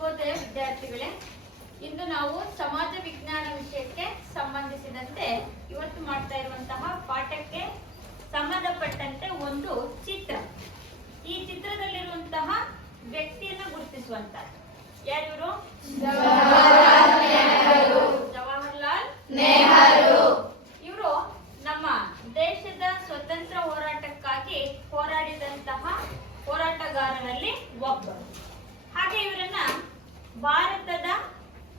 ಶುಭೋದಯ ವಿದ್ಯಾರ್ಥಿಗಳೇ. ಇಂದು ನಾವು ಸಮಾಜ ವಿಜ್ಞಾನ ವಿಷಯಕ್ಕೆ ಸಂಬಂಧಿಸಿದಂತೆ ಇವತ್ತು ಮಾಡ್ತಾ ಇರುವಂತಹ ಪಾಠಕ್ಕೆ ಸಂಬಂಧಪಟ್ಟಂತೆ ಒಂದು ಚಿತ್ರ. ಈ ಚಿತ್ರದಲ್ಲಿರುವಂತಹ ವ್ಯಕ್ತಿಯನ್ನು ಗುರುತಿಸುವಂತಹ ಯಾರು? ಜವಾಹರ್ಲಾಲ್ ನೆಹರು. ಇವರು ನಮ್ಮ ದೇಶದ ಸ್ವತಂತ್ರ ಹೋರಾಟಕ್ಕಾಗಿ ಹೋರಾಡಿದಂತಹ ಹೋರಾಟಗಾರರಲ್ಲಿ ಒಬ್ಬರು. ಹಾಗೆ ಇವರನ್ನ ಭಾರತದ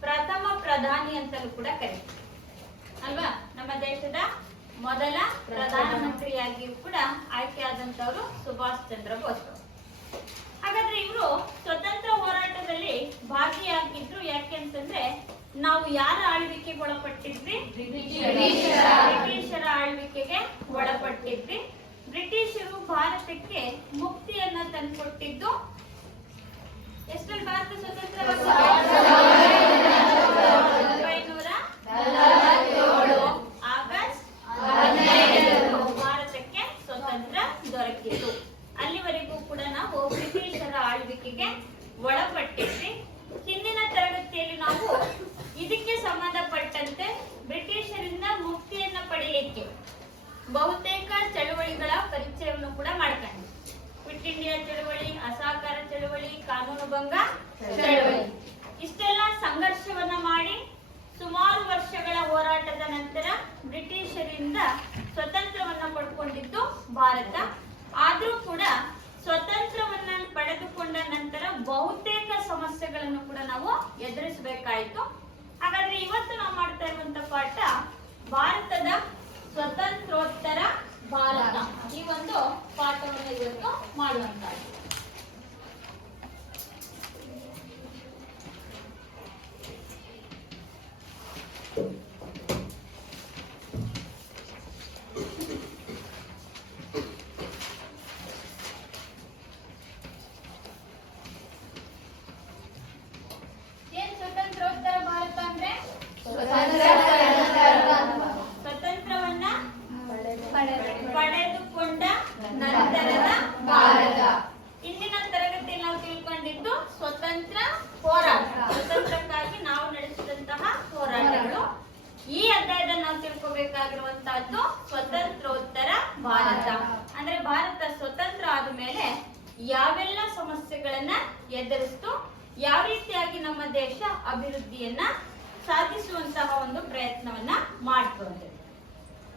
ಪ್ರಥಮ ಪ್ರಧಾನಿ ಅಂತಲೂ ಕೂಡ ಕರೀತಾರೆ ಅಲ್ವಾ. ನಮ್ಮ ದೇಶದ ಮೊದಲ ಪ್ರಧಾನಮಂತ್ರಿಯಾಗಿಯೂ ಕೂಡ ಆಯ್ಕೆಯಾದಂತವರು ಸುಭಾಷ್ ಚಂದ್ರ ಬೋಸ್. ಹಾಗಾದ್ರೆ ಇವರು ಸ್ವತಂತ್ರ ಹೋರಾಟದಲ್ಲಿ ಭಾಗಿಯಾಗಿದ್ರು. ಯಾಕೆ ಅಂತಂದ್ರೆ ನಾವು ಯಾರ ಆಳ್ವಿಕೆಗೆ ಒಳಪಟ್ಟಿದ್ವಿ? ಬ್ರಿಟಿಷರ ಆಳ್ವಿಕೆಗೆ ಒಳಪಟ್ಟಿದ್ವಿ. ಬ್ರಿಟಿಷರು ಭಾರತಕ್ಕೆ ಮುಕ್ತಿಯನ್ನ ತಂದುಕೊಟ್ಟಿದ್ದು ಎಷ್ಟರಲ್ಲಿ? ಭಾರತ ಸ್ವತಂತ್ರ ಆಗಸ್ಟ್ 15 ಭಾರತಕ್ಕೆ ಸ್ವತಂತ್ರ ದೊರಕಿತು. ಅಲ್ಲಿವರೆಗೂ ಕೂಡ ನಾವು ಬ್ರಿಟಿಷರ ಆಳ್ವಿಕೆಗೆ ಒಳಪಟ್ಟಿದ್ವಿ. ಹಿಂದಿನ ತರಗತಿಯಲ್ಲಿ ನಾವು ಇದಕ್ಕೆ ಸಂಬಂಧಪಟ್ಟಂತೆ ಬ್ರಿಟಿಷರಿಂದ ಮುಕ್ತಿಯನ್ನ ಪಡೆಯಲಿಕ್ಕೆ ಬಹುತೇಕ ಚಳುವಳಿಗಳ ಪರಿಚಯವನ್ನು ಕೂಡ ಮಾಡ್ಕೊಂಡ್ವಿ. ಕ್ವಿಟ್ ಇಂಡಿಯಾ ಚಳುವಳಿ, ಅಸಹಕಾರ ಚಳುವಳಿ, ಕಾನೂನು ಭಂಗ ಚಳುವಳಿ, ಇಷ್ಟೆಲ್ಲ ಸಂಘರ್ಷವನ್ನ ಮಾಡಿ ಸುಮಾರು ವರ್ಷಗಳ ಹೋರಾಟದ ನಂತರ ಬ್ರಿಟಿಷರಿಂದ ಸ್ವತಂತ್ರವನ್ನ ಪಡ್ಕೊಂಡಿದ್ದು ಭಾರತ. ಆದ್ರೂ ಕೂಡ ಸ್ವತಂತ್ರವನ್ನ ಪಡೆದುಕೊಂಡ ನಂತರ ಬಹುತೇಕ ಸಮಸ್ಯೆಗಳನ್ನು ಕೂಡ ನಾವು ಎದುರಿಸಬೇಕಾಯಿತು. ಹಾಗಾದ್ರೆ ಇವತ್ತು ನಾವು ಮಾಡ್ತಾ ಇರುವಂತ ಪಾಠ ಭಾರತದ ಸ್ವತಂತ್ರೋತ್ತರ ಭಾರತ. ಈ ಒಂದು ಪಾಠವನ್ನು ಇವತ್ತು ಮಾಡುವಂತದ್ದು. ಏನ್ ಸ್ವತಂತ್ರೋತ್ತರ ಭಾರತ ಅಂದ್ರೆ? ಸ್ವತಂತ್ರವನ್ನ ಪಡೆದುಕೊಂಡ ನಂತರದ ಭಾರತ. ಇಂದಿನ ತರಗತಿಯಲ್ಲಿ ನಾವು ತಿಳ್ಕೊಂಡಿದ್ದು ಸ್ವತಂತ್ರ ಹೋರಾಟ, ಸ್ವತಂತ್ರಕ್ಕಾಗಿ ನಾವು ನಡೆಸಿದಂತಹ ಹೋರಾಟಗಳು. ಈ ಅಧ್ಯಾಯದಲ್ಲಿ ನಾವು ತಿಳ್ಕೊಬೇಕಾಗಿರುವಂತಹದ್ದು ಸ್ವತಂತ್ರೋತ್ತರ ಭಾರತ. ಅಂದ್ರೆ ಭಾರತ ಸ್ವತಂತ್ರ ಆದ ಮೇಲೆ ಯಾವೆಲ್ಲ ಸಮಸ್ಯೆಗಳನ್ನ ಎದುರಿಸ್ತು, ಯಾವ ರೀತಿಯಾಗಿ ನಮ್ಮ ದೇಶ ಅಭಿವೃದ್ಧಿಯನ್ನ ಸಾಧಿಸುವಂತಹ ಒಂದು ಪ್ರಯತ್ನವನ್ನ ಮಾಡ್ಕೊಂಡಿದೆ.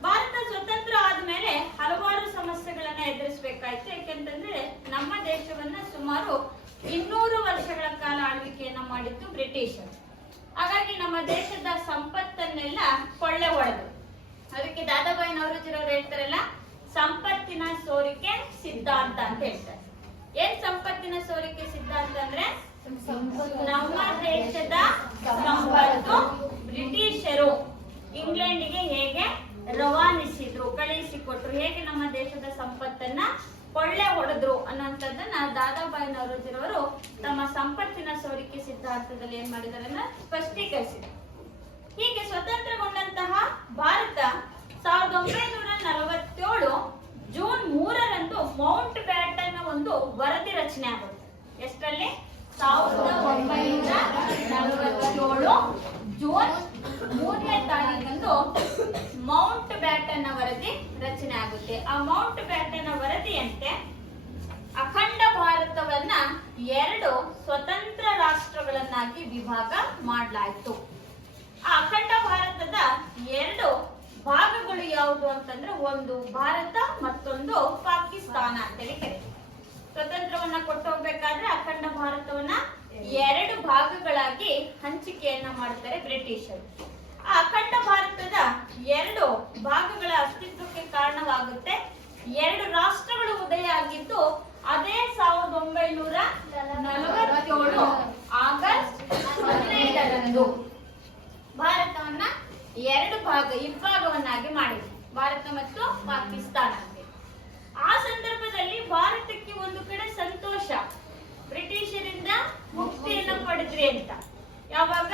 ಭಾರತ ಸ್ವತಂತ್ರ ಆದ್ಮೇಲೆ ಹಲವಾರು ಸಮಸ್ಯೆಗಳನ್ನ ಎದುರಿಸಬೇಕಾಯ್ತು. ಯಾಕೆಂತಂದ್ರೆ ನಮ್ಮ ದೇಶವನ್ನ ಸುಮಾರು 200 ವರ್ಷಗಳ ಕಾಲ ಆಳ್ವಿಕೆಯನ್ನ ಮಾಡಿದ್ದು ಬ್ರಿಟಿಷರು. ಹಾಗಾಗಿ ನಮ್ಮ ದೇಶದ ಸಂಪತ್ತನ್ನೆಲ್ಲ ಕೊಳ್ಳೆ ಹೊಡೆದು, ಅದಕ್ಕೆ ದಾದಾಬಾಯಿ ನವರೋಜಿರವರು ಹೇಳ್ತಾರಲ್ಲ, ಸಂಪತ್ತಿನ ಸೋರಿಕೆ ಸಿದ್ಧಾಂತ ಅಂತ ಹೇಳ್ತಾರೆ. ಏನ್ ಸಂಪತ್ತಿನ ಸೋರಿಕೆ ಸಿದ್ಧಾಂತ ಅಂದ್ರೆ, ನಮ್ಮ ದೇಶದ ಸಂಪತ್ತು ಬ್ರಿಟಿಷರು ಇಂಗ್ಲೆಂಡಿಗೆ ಹೇಗೆ ರವಾನಿಸಿದ್ರು, ಕಳುಹಿಸಿಕೊಟ್ರು, ಹೇಗೆ ನಮ್ಮ ದೇಶದ ಸಂಪತ್ತನ್ನ ಕೊಳ್ಳೆ ಹೊಡೆದ್ರು ಅನ್ನುವಂಥದ್ದನ್ನ ದಾದಾಬಾಯಿ ನವರೋಜಿರವರು ತಮ್ಮ ಸಂಪತ್ತಿನ ಸೋರಿಕೆ ಸಿದ್ಧಾಂತದಲ್ಲಿ ಏನ್ ಮಾಡಿದಾರೆ ಸ್ಪಷ್ಟೀಕರಿಸಿದ್ರು. ಹೀಗೆ ಸ್ವತಂತ್ರಗೊಂಡಂತಹ ಭಾರತ 1947 ಜೂನ್ 3ರಂದು ಮೌಂಟ್ ಬ್ಯಾಟನ್ ಒಂದು ವರದಿ ರಚನೆ ಆಗುತ್ತೆ. ಎಷ್ಟರಲ್ಲಿ? 1947 ಜೂನ್ 3ನೇ ತಾರೀಕಂದು ಮೌಂಟ್ ಬ್ಯಾಟನ್ ವರದಿ ರಚನೆ ಆಗುತ್ತೆ. ಆ ಮೌಂಟ್ ಬ್ಯಾಟನ್ ವರದಿಯಂತೆ ಅಖಂಡ ಭಾರತವನ್ನ 2 ಸ್ವತಂತ್ರ ರಾಷ್ಟ್ರಗಳನ್ನಾಗಿ ವಿಭಾಗ ಮಾಡಲಾಯಿತು. ಆ ಅಖಂಡ ಭಾರತದ 2 ಭಾಗಗಳು ಯಾವುದು ಅಂತಂದ್ರೆ, ಒಂದು ಭಾರತ, ಮತ್ತೊಂದು ಪಾಕಿಸ್ತಾನ ಅಂತೇಳಿ ಕರೀತಾರೆ. ಸ್ವತಂತ್ರವನ್ನ ಕೊಟ್ಟು ಹೋಗ್ಬೇಕಾದ್ರೆ ಅಖಂಡ ಭಾರತವನ್ನ 2 ಭಾಗಗಳಾಗಿ ಹಂಚಿಕೆಯನ್ನ ಮಾಡ್ತಾರೆ ಬ್ರಿಟಿಷರು. ಆ ಅಖಂಡ ಭಾರತದ 2 ಭಾಗಗಳ ಅಸ್ತಿತ್ವಕ್ಕೆ ಕಾರಣವಾಗುತ್ತೆ 2 ರಾಷ್ಟ್ರಗಳು ಉದಯ ಆಗಿದ್ದು ಅದೇ 1947 ಆಗಸ್ಟ್ 15ರಂದು ಭಾರತವನ್ನ 2 ಇಬ್ಬಾಗವನ್ನಾಗಿ ಮಾಡಿದ್ರು, ಭಾರತ ಮತ್ತು ಪಾಕಿಸ್ತಾನ ಅಂತ. ಆ ಸಂದರ್ಭದಲ್ಲಿ ಭಾರತಕ್ಕೆ ಒಂದು ಕಡೆ ಸಂತೋಷ, ಬ್ರಿಟಿಷರಿಂದ ಮುಕ್ತಿಯನ್ನ ಪಡೆದ್ರಿ ಅಂತ. ಯಾವಾಗ?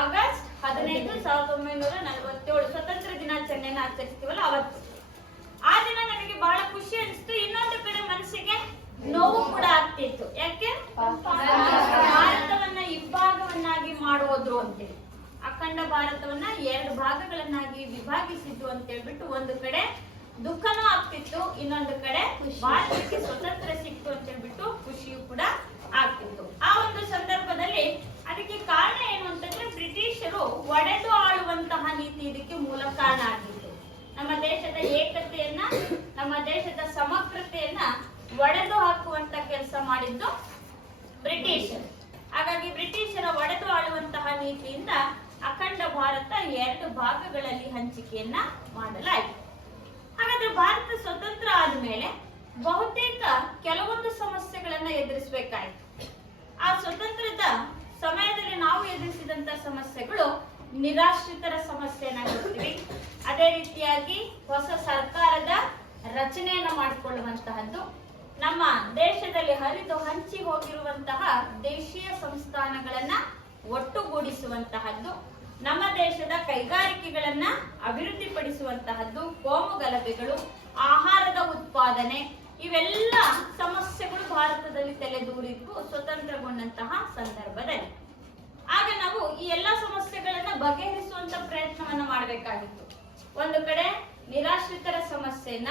ಆಗಸ್ಟ್ 15, 1947 ಸ್ವತಂತ್ರ ದಿನಾಚರಣೆಯನ್ನು ಆಚರಿಸ್ತೀವಲ್ಲ ಅವತ್ತು. ಆ ದಿನ ನನಗೆ ಬಹಳ ಖುಷಿ ಅನಿಸ್ತು. ಇನ್ನೊಂದು ಕಡೆ ಮನಸ್ಸಿಗೆ ನೋವು ಕೂಡ ಆಗ್ತಿತ್ತು. ಯಾಕೆ? ಭಾರತವನ್ನ ಅಂತೇಳಿ. ಅಖಂಡ ಭಾರತವನ್ನ 2 ಭಾಗಗಳನ್ನಾಗಿ ವಿಭಾಗಿಸಿದ್ದು ಅಂತ ಹೇಳ್ಬಿಟ್ಟು ಒಂದು ಕಡೆ ದುಃಖನೂ ಆಗ್ತಿತ್ತು, ಇನ್ನೊಂದು ಕಡೆ ಭಾರತಕ್ಕೆ ಸ್ವತಂತ್ರ ಸಿಕ್ತು ಅಂತ ಹೇಳ್ಬಿಟ್ಟು ಖುಷಿಯೂ ಕೂಡ ಆಗ್ತಿತ್ತು. ಆ ಒಂದು ಸಂದರ್ಭದಲ್ಲಿ ಅದಕ್ಕೆ ಕಾರಣ ಏನು ಅಂತಂದ್ರೆ ಬ್ರಿಟಿಷರು ಒಡೆದು ಆಳುವಂತಹ ನೀತಿ ಇದಕ್ಕೆ ಮೂಲ ಕಾರಣ ಆಗಿತ್ತು. ನಮ್ಮ ದೇಶದ ಏಕತೆಯನ್ನ, ನಮ್ಮ ದೇಶದ ಸಮಗ್ರತೆಯನ್ನ ಒಡೆದು ಹಾಕುವಂತ ಕೆಲಸ ಮಾಡಿದ್ದು ಬ್ರಿಟಿಷರು. ಹಾಗಾಗಿ ಬ್ರಿಟಿಷರ ಒಡೆದು ಆಳುವಂತಹ ನೀತಿಯಿಂದ ಅಖಂಡ ಭಾರತ 2 ಭಾಗಗಳಲ್ಲಿ ಹಂಚಿಕೆಯನ್ನ ಮಾಡಲಾಯಿತು. ಹಾಗಾದ್ರೆ ಭಾರತ ಸ್ವತಂತ್ರ ಆದ್ಮೇಲೆ ಬಹುತೇಕ ಕೆಲವೊಂದು ಸಮಸ್ಯೆಗಳನ್ನ ಎದುರಿಸಬೇಕಾಯಿತು. ಆ ಸ್ವತಂತ್ರದ ಸಮಯದಲ್ಲಿ ನಾವು ಎದುರಿಸಿದಂತ ಸಮಸ್ಯೆಗಳು ನಿರಾಶ್ರಿತರ ಸಮಸ್ಯೆಯನ್ನ ನೋಡ್ತೀವಿ. ಅದೇ ರೀತಿಯಾಗಿ ಹೊಸ ಸರ್ಕಾರದ ರಚನೆಯನ್ನ ಮಾಡಿಕೊಳ್ಳುವಂತಹದ್ದು, ನಮ್ಮ ದೇಶದಲ್ಲಿ ಹರಿದು ಹಂಚಿ ಹೋಗಿರುವಂತಹ ದೇಶೀಯ ಸಂಸ್ಥಾನಗಳನ್ನ ಒಟ್ಟುಗೂಡಿಸುವಂತಹದ್ದು, ನಮ್ಮ ದೇಶದ ಕೈಗಾರಿಕೆಗಳನ್ನ ಅಭಿವೃದ್ಧಿಪಡಿಸುವಂತಹದ್ದು, ಕೋಮು ಗಲಭೆಗಳು, ಆಹಾರದ ಉತ್ಪಾದನೆ, ಇವೆಲ್ಲ ಸಮಸ್ಯೆಗಳು ಭಾರತದಲ್ಲಿ ತಲೆದೂರಿದ್ದು ಸ್ವತಂತ್ರಗೊಂಡಂತಹ ಸಂದರ್ಭದಲ್ಲಿ. ಆಗ ನಾವು ಈ ಎಲ್ಲಾ ಸಮಸ್ಯೆಗಳನ್ನ ಬಗೆಹರಿಸುವಂತ ಪ್ರಯತ್ನವನ್ನ ಮಾಡಬೇಕಾಗಿತ್ತು. ಒಂದು ಕಡೆ ನಿರಾಶ್ರಿತರ ಸಮಸ್ಯೆಯನ್ನ,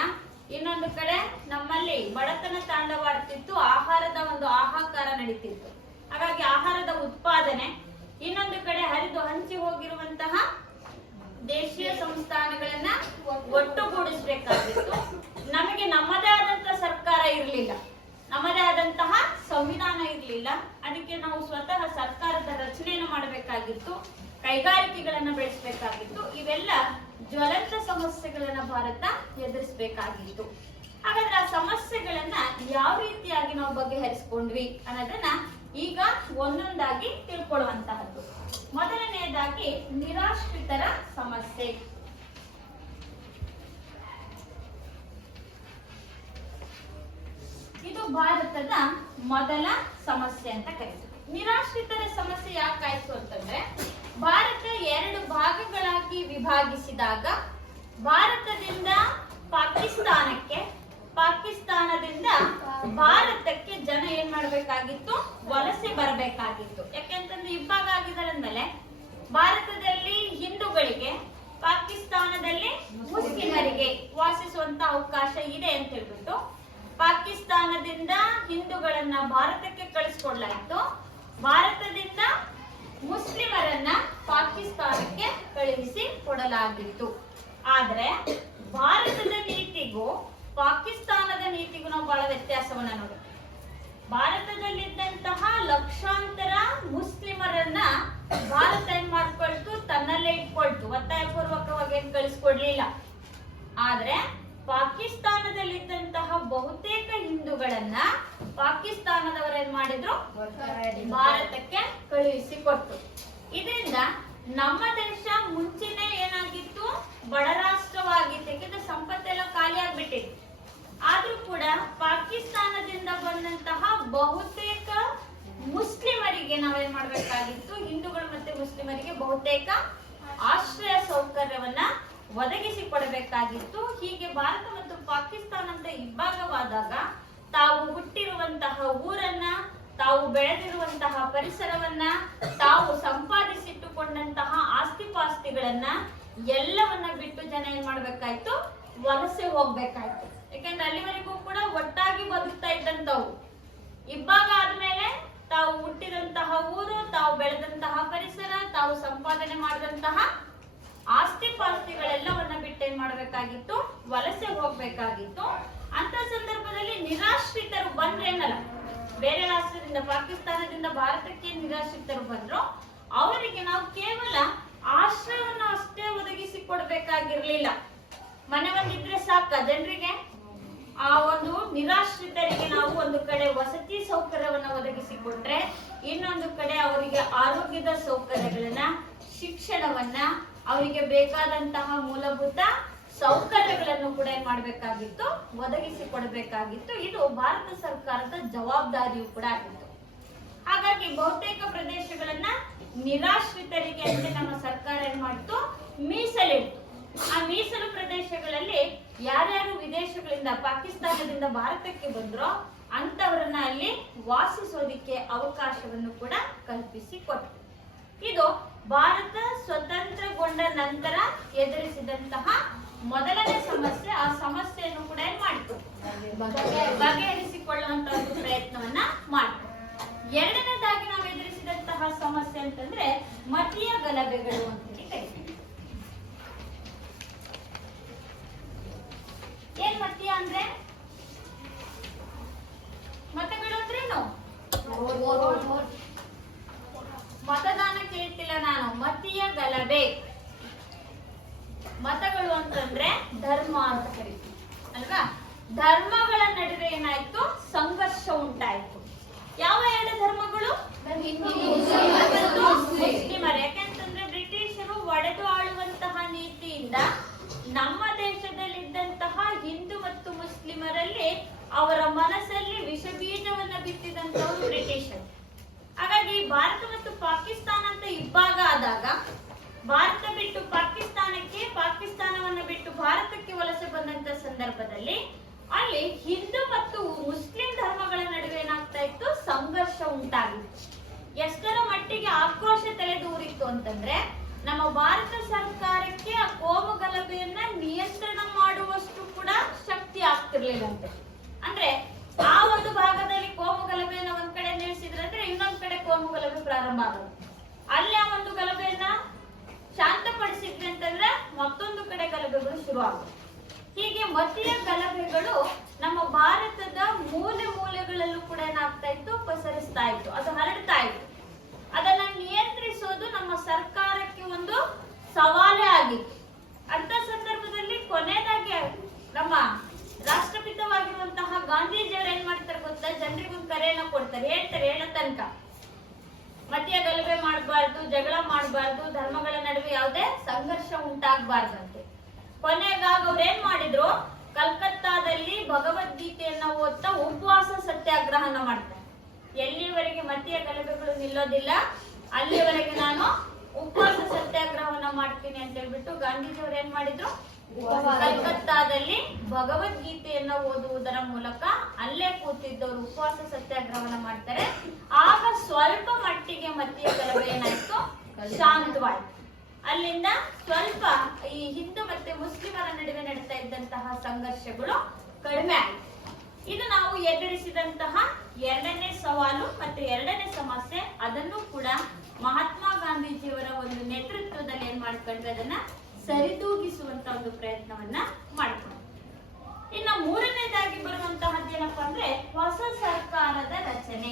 ಇನ್ನೊಂದು ಕಡೆ ನಮ್ಮಲ್ಲಿ ಬಡತನ ತಾಂಡವಾಡ್ತಿತ್ತು, ಆಹಾರದ ಒಂದು ಹಾಹಾಕಾರ ನಡೀತಿತ್ತು. ಹಾಗಾಗಿ ಆಹಾರದ ಉತ್ಪಾದನೆ, ಇನ್ನೊಂದು ಕಡೆ ಹರಿದು ಹಂಚಿ ಹೋಗಿರುವಂತಹ ದೇಶೀಯ ಸಂಸ್ಥಾನಗಳನ್ನ ಒಟ್ಟುಗೂಡಿಸಬೇಕಾಗಿತ್ತು. ನಮಗೆ ನಮ್ಮದೇ ಆದಂತಹ ಸರ್ಕಾರ ಇರಲಿಲ್ಲ, ನಮ್ಮದೇ ಆದಂತಹ ಸಂವಿಧಾನ ಇರಲಿಲ್ಲ. ಅದಕ್ಕೆ ನಾವು ಸ್ವತಃ ಸರ್ಕಾರದ ರಚನೆಯನ್ನು ಮಾಡಬೇಕಾಗಿತ್ತು, ಕೈಗಾರಿಕೆಗಳನ್ನ ಬೆಳೆಸಬೇಕಾಗಿತ್ತು. ಇವೆಲ್ಲ ಜ್ವಲಂತ ಸಮಸ್ಯೆಗಳನ್ನ ಭಾರತ ಎದುರಿಸಬೇಕಾಗಿತ್ತು. ಹಾಗಾದ್ರೆ ಆ ಸಮಸ್ಯೆಗಳನ್ನ ಯಾವ ರೀತಿಯಾಗಿ ನಾವು ಬಗೆಹರಿಸಿಕೊಂಡ್ವಿ ಅನ್ನೋದನ್ನ ಈಗ ಒಂದೊಂದಾಗಿ ತಿಳ್ಕೊಳ್ಳುವಂತಹದ್ದು. ಮೊದಲನೆಯದಾಗಿ ನಿರಾಶ್ರಿತರ ಸಮಸ್ಯೆ. ಇದು ಭಾರತದ ಮೊದಲ ಸಮಸ್ಯೆ ಅಂತ ಕರೀತೀವಿ. ನಿರಾಶ್ರಿತರ ಸಮಸ್ಯೆ ಯಾಕಾಯ್ತು ಅಂತಂದ್ರೆ, ಭಾರತ 2 ಭಾಗಗಳಾಗಿ ವಿಭಾಗಿಸಿದಾಗ ಭಾರತದಿಂದ ಪಾಕಿಸ್ತಾನಕ್ಕೆ, ಪಾಕಿಸ್ತಾನದಿಂದ ಭಾರತಕ್ಕೆ ಜನ ಏನ್ ಮಾಡ್ಬೇಕಾಗಿತ್ತು, ವಲಸೆ ಬರಬೇಕಾಗಿತ್ತು. ಯಾಕೆಂತಂದ್ರೆ ಇಬ್ಬಾಗ ಆಗಿದ್ಮೇಲೆ ಭಾರತದಲ್ಲಿ ಹಿಂದೂಗಳಿಗೆ, ಪಾಕಿಸ್ತಾನದಲ್ಲಿ ಮುಸ್ಲಿಮರಿಗೆ ವಾಸಿಸುವಂತ ಅವಕಾಶ ಇದೆ ಅಂತ ಹೇಳ್ಬಿಟ್ಟು ಪಾಕಿಸ್ತಾನದಿಂದ ಹಿಂದೂಗಳನ್ನ ಭಾರತಕ್ಕೆ ಕಳಿಸ್ಕೊಡ್ಲಾಯಿತು, ಭಾರತದಿಂದ ಮುಸ್ಲಿಮರನ್ನ ಪಾಕಿಸ್ತಾನಕ್ಕೆ ಕಳುಹಿಸಿ ಕೊಡಲಾಗಿತ್ತು. ಆದ್ರೆ ಭಾರತದ ನೀತಿಗೂ ಪಾಕಿಸ್ತಾನದ ನೀತಿಗೂ ನಾವು ಬಹಳ ವ್ಯತ್ಯಾಸವನ್ನ ನೋಡುತ್ತೇವೆ. ಭಾರತದಲ್ಲಿದ್ದಂತಹ ಲಕ್ಷಾಂತರ ಮುಸ್ಲಿಮರನ್ನ ಭಾರತ ಏನ್ ಮಾಡ್ಕೊಳ್ತು, ತನ್ನಲ್ಲೇ ಇಟ್ಕೊಳ್ತು, ಒತ್ತಾಯಪೂರ್ವಕವಾಗಿ ಏನ್ ಕಳಿಸ್ಕೊಡ್ಲಿಲ್ಲ. ಆದ್ರೆ ಪಾಕಿಸ್ತಾನದಲ್ಲಿದ್ದಂತಹ ಬಹುತೇಕ ಹಿಂದೂಗಳನ್ನ ಪಾಕಿಸ್ತಾನದವರು ಏನ್ ಮಾಡಿದ್ರು, ಭಾರತಕ್ಕೆ ಕಳುಹಿಸಿ ಕೊಟ್ಟು. ಇದರಿಂದ ನಮ್ಮ ದೇಶ ಮುಂಚೆನೆ ಏನಾಗಿತ್ತು, ಬಡ ರಾಷ್ಟ್ರವಾಗಿತ್ತು. ಯಾಕಂದ್ರೆ ಸಂಪತ್ತೆಲ್ಲ ಖಾಲಿ ಆಗ್ಬಿಟ್ಟಿತ್ತು. ಆದ್ರೂ ಕೂಡ ಪಾಕಿಸ್ತಾನದಿಂದ ಬಂದಂತಹ ಬಹುತೇಕ ಮುಸ್ಲಿಮರಿಗೆ ನಾವೇನ್ ಮಾಡ್ಬೇಕಾಗಿತ್ತು, ಹಿಂದೂಗಳು ಮತ್ತೆ ಮುಸ್ಲಿಮರಿಗೆ ಬಹುತೇಕ ಆಶ್ರಯ ಸೌಕರ್ಯವನ್ನ ಒದಗಿಸಿ ಕೊಡಬೇಕಾಗಿತ್ತು. ಹೀಗೆ ಭಾರತ ಮತ್ತು ಪಾಕಿಸ್ತಾನ ಅಂತ ಇಬ್ಬಾಗವಾದಾಗ ತಾವು ಹುಟ್ಟಿರುವಂತಹ ಊರನ್ನ, ತಾವು ಬೆಳೆದಿರುವಂತಹ ಪರಿಸರವನ್ನ, ತಾವು ಸಂಪಾದಿಸಿಟ್ಟುಕೊಂಡಂತಹ ಆಸ್ತಿಪಾಸ್ತಿಗಳನ್ನ ಎಲ್ಲವನ್ನ ಬಿಟ್ಟು ಜನ ಏನ್ ಮಾಡ್ಬೇಕಾಯ್ತು, ವಲಸೆ ಹೋಗ್ಬೇಕಾಯ್ತು. ಯಾಕಂದ್ರೆ ಅಲ್ಲಿವರೆಗೂ ಕೂಡ ಒಟ್ಟಾಗಿ ಬದುಕ್ತಾ ಇದ್ದಂತವು ಇಬ್ಬಾಗ ಆದ್ಮೇಲೆ ತಾವು ಹುಟ್ಟಿದಂತಹ ಊರು, ತಾವು ಬೆಳೆದಂತಹ ಪರಿಸರ, ತಾವು ಸಂಪಾದನೆ ಮಾಡಿದಂತಹ ಆಸ್ತಿ ಪಾಸ್ತಿಗಳೆಲ್ಲವನ್ನ ಬಿಟ್ಟು ಏನ್ ಮಾಡ್ಬೇಕಾಗಿತ್ತು, ವಲಸೆ ಹೋಗ್ಬೇಕಾಗಿತ್ತು. ಅಂತ ಸಂದರ್ಭದಲ್ಲಿ ನಿರಾಶ್ರಿತರು ಬಂದ್ರೇನಲ್ಲ, ಬೇರೆ ರಾಷ್ಟ್ರದಿಂದ ಪಾಕಿಸ್ತಾನದಿಂದ ಭಾರತಕ್ಕೆ ನಿರಾಶ್ರಿತರು ಬಂದ್ರು, ಅವರಿಗೆ ನಾವು ಕೇವಲ ಆಶ್ರಯವನ್ನು ಅಷ್ಟೇ ಒದಗಿಸಿ ಕೊಡ್ಬೇಕಾಗಿರ್ಲಿಲ್ಲ. ಮನೆ ಒಂದಿದ್ರೆ ಸಾಕ ಜನರಿಗೆ. ಆ ಒಂದು ನಿರಾಶ್ರಿತರಿಗೆ ನಾವು ಒಂದು ಕಡೆ ವಸತಿ ಸೌಕರ್ಯವನ್ನ ಒದಗಿಸಿ ಕೊಟ್ರೆ, ಇನ್ನೊಂದು ಕಡೆ ಅವರಿಗೆ ಆರೋಗ್ಯದ ಸೌಕರ್ಯಗಳನ್ನ, ಶಿಕ್ಷಣವನ್ನ, ಅವರಿಗೆ ಬೇಕಾದಂತಹ ಮೂಲಭೂತ ಸೌಕರ್ಯಗಳನ್ನು ಕೂಡ ಏನ್ ಮಾಡ್ಬೇಕಾಗಿತ್ತು, ಒದಗಿಸಿ ಕೊಡಬೇಕಾಗಿತ್ತು. ಇದು ಭಾರತ ಸರ್ಕಾರದ ಜವಾಬ್ದಾರಿಯೂ ಕೂಡ ಆಗಿತ್ತು. ಹಾಗಾಗಿ ಬಹುತೇಕ ಪ್ರದೇಶಗಳನ್ನ ನಿರಾಶ್ರಿತರಿಗೆ ಅಂತ ನಮ್ಮ ಸರ್ಕಾರ ಏನ್ ಮಾಡಿತು, ಮೀಸಲಿಟ್ಟು. ಆ ಮೀಸಲು ಪ್ರದೇಶಗಳಲ್ಲಿ ಯಾರ್ಯಾರು ವಿದೇಶಗಳಿಂದ, ಪಾಕಿಸ್ತಾನದಿಂದ ಭಾರತಕ್ಕೆ ಬಂದ್ರೋ ಅಂತವರನ್ನ ಅಲ್ಲಿ ವಾಸಿಸೋದಿಕ್ಕೆ ಅವಕಾಶವನ್ನು ಕೂಡ ಕಲ್ಪಿಸಿ ಕೊಟ್ಟು. ಇದು ಭಾರತ ಸ್ವತಂತ್ರಗೊಂಡ ನಂತರ ಎದುರಿಸಿದಂತಹ ಮೊದಲನೇ ಸಮಸ್ಯೆ. ಆ ಸಮಸ್ಯೆಯನ್ನು ಕೂಡ ಏನ್ ಮಾಡಿತು, ಬಗೆಹರಿಸಿಕೊಳ್ಳುವಂತ ಒಂದು ಪ್ರಯತ್ನವನ್ನ ಮಾಡಿತು. ಎರಡನೇದಾಗಿ ನಾವು ಎದುರಿಸಿದಂತಹ ಸಮಸ್ಯೆ ಅಂತಂದ್ರೆ ಮತೀಯ ಗಲಭೆಗಳು ಅಂತೇಳಿ ಕರಿತೀವಿ. ಏನ್ ಮತೀಯ ಅಂದ್ರೆ, ಮತಗಳು ಅಂದ್ರೇನು? ಮತದಾನ ಕೇಳ್ತಿಲ್ಲ ನಾನು, ಮತೀಯ ಗಲಭೆ. ಮತಗಳು ಅಂತಂದ್ರೆ ಧರ್ಮ ಅಂತ ಕರಿತೀವಿ ಅಲ್ವಾ? ಧರ್ಮಗಳ ನಡುವೆ ಏನಾಯ್ತು, ಸಂಘರ್ಷ ಉಂಟಾಯ್ತು. ಯಾವ ಎರಡು ಧರ್ಮಗಳು? ಮುಸ್ಲಿಮರು. ಯಾಕೆಂತಂದ್ರೆ ಬ್ರಿಟಿಷರು ಒಡೆದು ಆಳುವಂತಹ ನೀತಿಯಿಂದ ನಮ್ಮ ದೇಶದಲ್ಲಿದ್ದಂತಹ ಹಿಂದೂ ಮತ್ತು ಮುಸ್ಲಿಮರಲ್ಲಿ ಅವರ ಮನಸ್ಸಲ್ಲಿ ವಿಷ ಬೀಜವನ್ನ ಬಿತ್ತಿದಂತವರು ಬ್ರಿಟಿಷರು. ಹಾಗಾಗಿ ಭಾರತ ಮತ್ತು ಪಾಕಿಸ್ತಾನ ಅಂತ ಇಬ್ಬಾಗ ಆದಾಗ ಭಾರತ ಬಿಟ್ಟು ಪಾಕಿಸ್ತಾನಕ್ಕೆ, ಪಾಕಿಸ್ತಾನವನ್ನ ಬಿಟ್ಟು ಭಾರತಕ್ಕೆ ವಲಸೆ ಬಂದಂತ ಸಂದರ್ಭದಲ್ಲಿ ಅಲ್ಲಿ ಹಿಂದೂ ಮತ್ತು ಮುಸ್ಲಿಂ ಧರ್ಮಗಳ ನಡುವೆ ಏನಾಗ್ತಾ ಇತ್ತು, ಸಂಘರ್ಷ ಉಂಟಾಗಿತ್ತು. ಎಷ್ಟರ ಮಟ್ಟಿಗೆ ಆಕ್ರೋಶ ತಲೆದೂರಿತ್ತು ಅಂತಂದ್ರೆ ನಮ್ಮ ಭಾರತ ಸರ್ಕಾರಕ್ಕೆ ಆ ಕೋಮು ಗಲಭೆಯನ್ನ ನಿಯಂತ್ರಣ ಮಾಡುವಷ್ಟು ಕೂಡ ಶಕ್ತಿ ಆಗ್ತಿರ್ಲಿಲ್ಲಂತೆ. ಅಂದ್ರೆ ಆ ಒಂದು ಭಾಗದಲ್ಲಿ ಕೋಮು ಗಲಭೆಯನ್ನ ಒಂದ್ ಕಡೆ ನಿಲ್ಲಿಸಿದ್ರಂದ್ರೆ ಇನ್ನೊಂದ್ ಕಡೆ ಕೋಮು ಗಲಭೆ ಪ್ರಾರಂಭ ಆಗುತ್ತೆ. ಅಲ್ಲಿ ಆ ಒಂದು ಗಲಭೆಯನ್ನ ಶಾಂತಪಡಿಸಿದ್ವಿ ಅಂತಂದ್ರೆ ಮತ್ತೊಂದು ಕಡೆ ಗಲಭೆಗಳು ಶುರು ಆಗುತ್ತೆ. ಹೀಗೆ ಮತೀಯ ಗಲಭೆಗಳು ನಮ್ಮ ಭಾರತದ ಮೂಲೆ ಮೂಲೆಗಳಲ್ಲೂ ಕೂಡ ಏನಾಗ್ತಾ ಇತ್ತು, ಪಸರಿಸ್ತಾ ಇತ್ತು, ಅದು ಹರಡ್ತಾ ಇತ್ತು. ಅದನ್ನ ನಿಯಂತ್ರಿಸೋದು ನಮ್ಮ ಸರ್ಕಾರಕ್ಕೆ ಒಂದು ಸವಾಲೇ ಆಗಿತ್ತು. ಅಂತ ಸಂದರ್ಭದಲ್ಲಿ ಕೊನೆಯದಾಗಿ ನಮ್ಮ ರಾಷ್ಟ್ರಪಿತವಾಗಿರುವಂತಹ ಗಾಂಧೀಜಿಯವರು ಏನ್ ಮಾಡ್ತಾರೆ ಗೊತ್ತಾ, ಜನರಿಗೊಂದು ಕರೆಯನ್ನ ಕೊಡ್ತಾರೆ. ಹೇಳ್ತಾರೆ, ಹೇಳೋ ತನಕ ಮತೀಯ ಗಲಭೆ ಮಾಡಬಾರ್ದು, ಜಗಳ ಮಾಡಬಾರ್ದು, ಧರ್ಮಗಳ ನಡುವೆ ಯಾವುದೇ ಸಂಘರ್ಷ ಉಂಟಾಗಬಾರ್ದಂತೆ. ಕೊನೆಗಾಗ ಅವ್ರು ಏನ್ ಮಾಡಿದ್ರು, ಕಲ್ಕತ್ತಾದಲ್ಲಿ ಭಗವದ್ಗೀತೆಯನ್ನ ಓದ್ತಾ ಉಪವಾಸ ಸತ್ಯಾಗ್ರಹನ ಮಾಡ್ತಾರೆ. ಎಲ್ಲಿವರೆಗೆ ಮತೀಯ ಗಲಭೆಗಳು ನಿಲ್ಲೋದಿಲ್ಲ ಅಲ್ಲಿವರೆಗೆ ನಾನು ಉಪವಾಸ ಸತ್ಯಾಗ್ರಹವನ್ನ ಮಾಡ್ತೀನಿ ಅಂತ ಹೇಳ್ಬಿಟ್ಟು ಗಾಂಧೀಜಿಯವರು ಏನ್ ಮಾಡಿದ್ರು, ಕಲ್ಕತ್ತಾದಲ್ಲಿ ಭಗವದ್ಗೀತೆಯನ್ನ ಓದುವುದರ ಮೂಲಕ ಅಲ್ಲೇ ಕೂತಿದ್ದವರು ಉಪವಾಸ ಸತ್ಯಾಗ್ರಹವನ್ನ ಮಾಡ್ತಾರೆ. ಆಗ ಸ್ವಲ್ಪ ಮಟ್ಟಿಗೆ ಮತೀಯ ಗಲಭೆ ಏನಾಯ್ತು, ಶಾಂತವಾಯ್ತು. ಅಲ್ಲಿಂದ ಸ್ವಲ್ಪ ಈ ಹಿಂದೂ ಮತ್ತೆ ಮುಸ್ಲಿಮರ ನಡುವೆ ನಡೀತಾ ಇದ್ದಂತಹ ಸಂಘರ್ಷಗಳು ಕಡಿಮೆ ಆಯಿತು. ಇದು ನಾವು ಎದುರಿಸಿದಂತಹ ಎರಡನೇ ಸವಾಲು ಮತ್ತೆ ಎರಡನೇ ಸಮಸ್ಯೆ. ಅದನ್ನು ಕೂಡ ಮಹಾತ್ಮ ಗಾಂಧೀಜಿಯವರ ಒಂದು ನೇತೃತ್ವದಲ್ಲಿ ಏನ್ ಮಾಡ್ಕೊಂಡ್ರೆ ಅದನ್ನ ಸರಿದೂಗಿಸುವಂತ ಒಂದು ಪ್ರಯತ್ನವನ್ನ ಮಾಡ್ಕೊಂಡು, ಇನ್ನು ಮೂರನೇದಾಗಿ ಬರುವಂತಹದ್ದು ಏನಪ್ಪಾ ಅಂದ್ರೆ ಹೊಸ ಸರ್ಕಾರದ ರಚನೆ.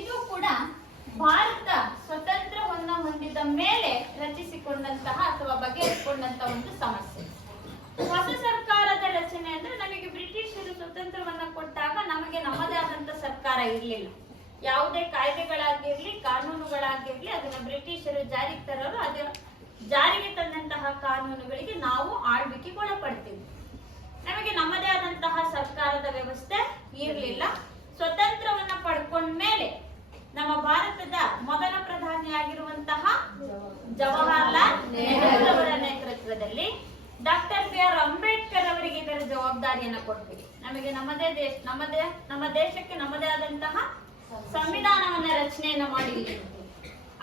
ಇದು ಕೂಡ ಭಾರತ ಸ್ವತಂತ್ರವನ್ನ ಹೊಂದಿದ ಮೇಲೆ ರಚಿಸಿಕೊಂಡಂತಹ ಅಥವಾ ಬಗೆಹರಿಸಿಕೊಂಡಂತಹ ಒಂದು ಸಮಸ್ಯೆ. ಹೊಸ ಸರ್ಕಾರದ ರಚನೆ ಅಂದ್ರೆ ನಮಗೆ ಬ್ರಿಟಿಷರು ಸ್ವತಂತ್ರವನ್ನ ಕೊಟ್ಟಾಗ ನಮಗೆ ನಮ್ಮದೇ ಆದಂತ ಸರ್ಕಾರ ಇರ್ಲಿಲ್ಲ. ಯಾವುದೇ ಕಾಯ್ದೆಗಳಾಗಿರ್ಲಿ, ಕಾನೂನುಗಳಾಗಿರ್ಲಿ, ಅದನ್ನ ಬ್ರಿಟಿಷರು ಜಾರಿಗೆ ತರೋರು, ಅದು ಜಾರಿಗೆ ತಂದಂತಹ ಕಾನೂನುಗಳಿಗೆ ನಾವು ಆಳ್ವಿಕೆಗೆ ಒಳಪಡ್ತೀವಿ. ನಮಗೆ ನಮ್ಮದೇ ಆದಂತಹ ಸರ್ಕಾರದ ವ್ಯವಸ್ಥೆ ಇರಲಿಲ್ಲ. ಸ್ವತಂತ್ರವನ್ನ ಪಡ್ಕೊಂಡ್ಮೇಲೆ ನಮ್ಮ ಭಾರತದ ಮೊದಲ ಪ್ರಧಾನಿಯಾಗಿರುವಂತಹ ಜವಾಹರ್ಲಾಲ್ ನೆಹರು ಅವರ ನೇತೃತ್ವದಲ್ಲಿ ಡಾಕ್ಟರ್ ಬಿ.ಆರ್. ಅಂಬೇಡ್ಕರ್ ಅವರಿಗೆ ಇದರ ಜವಾಬ್ದಾರಿಯನ್ನ ಕೊಡ್ತೀವಿ. ನಮಗೆ ನಮ್ಮ ದೇಶಕ್ಕೆ ನಮ್ಮದೇ ಆದಂತಹ ಸಂವಿಧಾನವನ್ನ ರಚನೆಯನ್ನ ಮಾಡಿದ್ವಿ.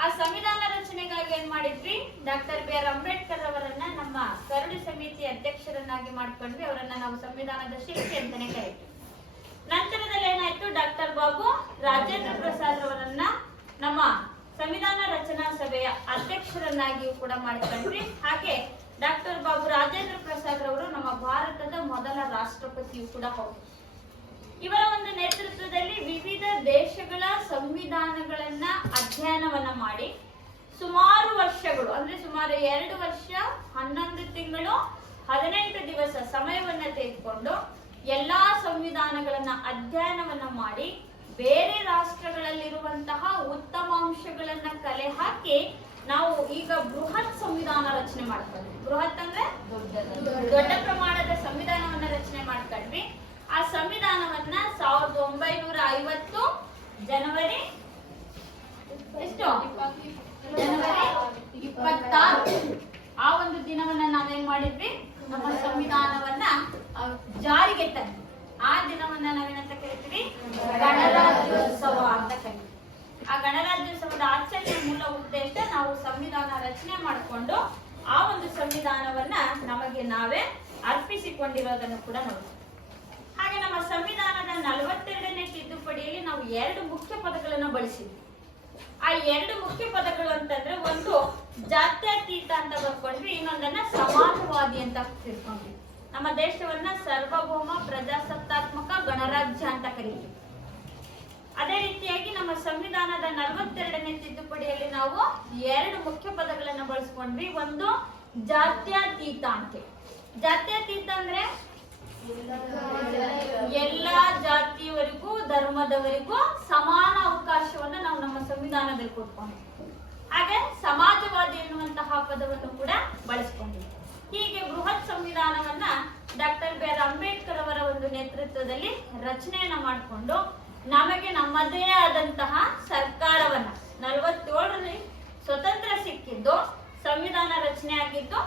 ಆ ಸಂವಿಧಾನ ರಚನೆಗಾಗಿ ಏನ್ ಮಾಡಿದ್ವಿ, ಡಾಕ್ಟರ್ ಬಿ.ಆರ್. ಅಂಬೇಡ್ಕರ್ ಅವರನ್ನ ನಮ್ಮ ಕರಡು ಸಮಿತಿ ಅಧ್ಯಕ್ಷರನ್ನಾಗಿ ಮಾಡ್ಕೊಂಡ್ವಿ. ಅವರನ್ನ ನಾವು ಸಂವಿಧಾನದ ಶಿಲ್ಪಿ ಅಂತಾನೆ ಕರೀತೀವಿ. ನಂತರದಲ್ಲಿ ಏನಾಯ್ತು, ಡಾಕ್ಟರ್ ಬಾಬು ರಾಜೇಂದ್ರ ಪ್ರಸಾದ್ ಅವರನ್ನ ನಮ್ಮ ಸಂವಿಧಾನ ರಚನಾ ಸಭೆಯ ಅಧ್ಯಕ್ಷರನ್ನಾಗಿಯೂ ಕೂಡ ಮಾಡ್ಕೊಂಡ್ವಿ. ಹಾಗೆ ಡಾಕ್ಟರ್ ಬಾಬು ರಾಜೇಂದ್ರ ಪ್ರಸಾದ್ ಅವರು ನಮ್ಮ ಭಾರತದ ಮೊದಲ ರಾಷ್ಟ್ರಪತಿಯೂ ಕೂಡ ಹೌದು. ಇವರ ಒಂದು ನೇತೃತ್ವದಲ್ಲಿ ವಿವಿಧ ದೇಶಗಳ ಸಂವಿಧಾನಗಳನ್ನ ಅಧ್ಯಯನವನ್ನ ಮಾಡಿ ಸುಮಾರು ವರ್ಷಗಳು, ಅಂದ್ರೆ ಸುಮಾರು 2 ವರ್ಷ 11 ತಿಂಗಳು 18 ದಿವಸ ಸಮಯವನ್ನ ತೆಗೆದುಕೊಂಡು ಎಲ್ಲಾ ಸಂವಿಧಾನಗಳನ್ನ ಅಧ್ಯಯನವನ್ನ ಮಾಡಿ ಬೇರೆ ರಾಷ್ಟ್ರಗಳಲ್ಲಿರುವಂತಹ ಉತ್ತಮ ಅಂಶಗಳನ್ನ ಕಲೆ ಹಾಕಿ ನಾವು ಈಗ ಬೃಹತ್ ಸಂವಿಧಾನ ರಚನೆ ಮಾಡ್ಕೊಂಡ್ವಿ. ಬೃಹತ್ ಅಂದ್ರೆ ದೊಡ್ಡ ಪ್ರಮಾಣದ ಸಂವಿಧಾನವನ್ನ ರಚನೆ ಮಾಡ್ಕೊಂಡ್ವಿ. ಆ ಸಂವಿಧಾನವನ್ನ 1950 ಜನವರಿ ಎಷ್ಟು, ಜನವರಿ 26 ಆ ಒಂದು ದಿನವನ್ನ ನಾವೇನ್ ಮಾಡಿದ್ವಿ, ನಮ್ಮ ಸಂವಿಧಾನವನ್ನ ಜಾರಿಗೆ ತಂದ್ರು. ಆ ದಿನವನ್ನ ನಾವೇನಂತ ಕರಿತೀವಿ? ಗಣರಾಜ್ಯೋತ್ಸವ ಅಂತ ಕರಿತೀವಿ. ಆ ಗಣರಾಜ್ಯೋತ್ಸವದ ಆಚರಣೆಯ ಮೂಲ ಉದ್ದೇಶ ನಾವು ಸಂವಿಧಾನ ರಚನೆ ಮಾಡಿಕೊಂಡು ಆ ಒಂದು ಸಂವಿಧಾನವನ್ನ ನಮಗೆ ನಾವೇ ಅರ್ಪಿಸಿಕೊಂಡಿರೋದನ್ನು ಕೂಡ ನೋಡ್ತೀವಿ. ಹಾಗೆ ನಮ್ಮ ಸಂವಿಧಾನದ 42ನೇ ತಿದ್ದುಪಡಿಯಲ್ಲಿ ನಾವು 2 ಮುಖ್ಯ ಪದಗಳನ್ನು ಬಳಸಿದ್ವಿ. ಆ 2 ಮುಖ್ಯ ಪದಗಳು ಅಂತಂದ್ರೆ ಒಂದು ಜಾತ್ಯತೀತ ಅಂತ ಬರ್ಕೊಂಡ್ವಿ, ಇನ್ನೊಂದನ್ನ ಸಮಾಜವಾದಿ ಅಂತ ತಿಳ್ಕೊಂಡ್ವಿ. ನಮ್ಮ ದೇಶವನ್ನ ಸಾರ್ವಭೌಮ ಪ್ರಜಾಸತ್ತಾತ್ಮಕ ಗಣರಾಜ್ಯ ಅಂತ ಕರೀತೀವಿ. ಅದೇ ರೀತಿಯಾಗಿ ನಮ್ಮ ಸಂವಿಧಾನದ 42ನೇ ತಿದ್ದುಪಡಿಯಲ್ಲಿ ನಾವು 2 ಮುಖ್ಯ ಪದಗಳನ್ನು ಬಳಸ್ಕೊಂಡ್ವಿ. ಒಂದು ಜಾತ್ಯತೀತ ಅಂತ. ಜಾತ್ಯತೀತ ಅಂದ್ರೆ ಎಲ್ಲಾ ಜಾತಿಯವರಿಗೂ ಧರ್ಮದವರಿಗೂ ಸಮಾನ ಅವಕಾಶವನ್ನ ನಾವು ನಮ್ಮ ಸಂವಿಧಾನದಲ್ಲಿ ಕೊಟ್ಕೊಂಡ್ವಿ. ಹಾಗೆ ಸಮಾಜವಾದಿ ಎನ್ನುವಂತಹ ಪದವನ್ನು ಕೂಡ ಬಳಸ್ಕೊಂಡಿದ್ವಿ. ಹೀಗೆ ಬೃಹತ್ ಸಂವಿಧಾನವನ್ನ ಡಾಕ್ಟರ್ ಬಿ ಆರ್ ಅಂಬೇಡ್ಕರ್ ಅವರ ಒಂದು ನೇತೃತ್ವದಲ್ಲಿ ರಚನೆಯನ್ನ ಮಾಡಿಕೊಂಡು ನಮಗೆ ನಮ್ಮದೇ ಆದಂತಹ ಸರ್ಕಾರವನ್ನ 47ರಲ್ಲಿ ಸ್ವತಂತ್ರ ಸಿಕ್ಕಿದ್ದು, ಸಂವಿಧಾನ ರಚನೆ ಆಗಿದ್ದು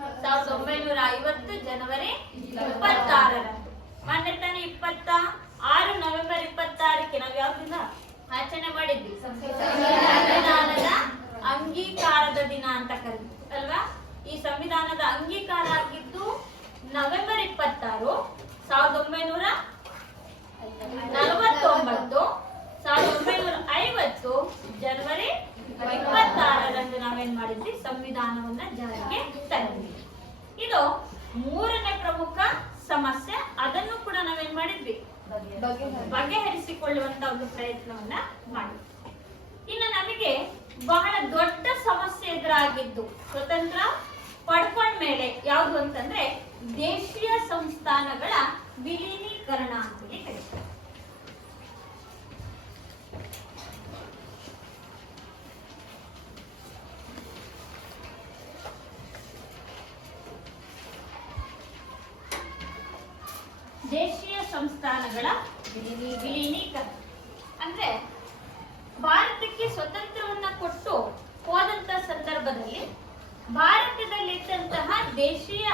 1950 ಜನವರಿ 26ರಂದು. ಮೊನ್ನೆ ತಾನೇ 26 ನವೆಂಬರ್ 26ಕ್ಕೆ ನಾವು ಯಾವ್ದಿನ ಆಚರಣೆ ಮಾಡಿದ್ವಿ? ಸಂವಿಧಾನದ ಅಂಗೀಕಾರದ ದಿನ ಅಂತ ಕರೀತೀವಿ ಅಲ್ವಾ? ಈ ಸಂವಿಧಾನದ ಅಂಗೀಕಾರ ಆಗಿದ್ದು ನವೆಂಬರ್ 26, 1949, 1950 ಜನವರಿ 26ರಂದು ನಾವೇನ್ ಮಾಡಿದ್ವಿ? ಸಂವಿಧಾನವನ್ನ ಜಾರಿಗೆ ತಂದಿದ್ವಿ. ಇದು 3ನೇ ಪ್ರಮುಖ ಸಮಸ್ಯೆ. ಅದನ್ನು ಕೂಡ ನಾವೇನ್ ಮಾಡಿದ್ವಿ? ಬಗೆಹರಿಸಿಕೊಳ್ಳುವಂತ ಒಂದು ಪ್ರಯತ್ನವನ್ನ ಮಾಡಿದ್ವಿ. ಇನ್ನು ನಮಗೆ ಬಹಳ ದೊಡ್ಡ ಸಮಸ್ಯೆ ಎದುರಾಗಿದ್ದು ಸ್ವತಂತ್ರ ಪಡ್ಕೊಂಡ ಮೇಲೆ ಯಾವುದು ಅಂತಂದ್ರೆ ದೇಶೀಯ ಸಂಸ್ಥಾನಗಳ ವಿಲೀನೀಕರಣ ಅಂತೇಳಿ ಕರೀತಾರೆ. ದೇಶೀಯ ಸಂಸ್ಥಾನಗಳ ವಿಲೀನೀಕರಣ ಅಂದ್ರೆ ಭಾರತಕ್ಕೆ ಸ್ವತಂತ್ರವನ್ನ ಕೊಟ್ಟು ಹೋದಂತ ಸಂದರ್ಭದಲ್ಲಿ ಭಾರತದಲ್ಲಿದ್ದಂತಹ ದೇಶೀಯ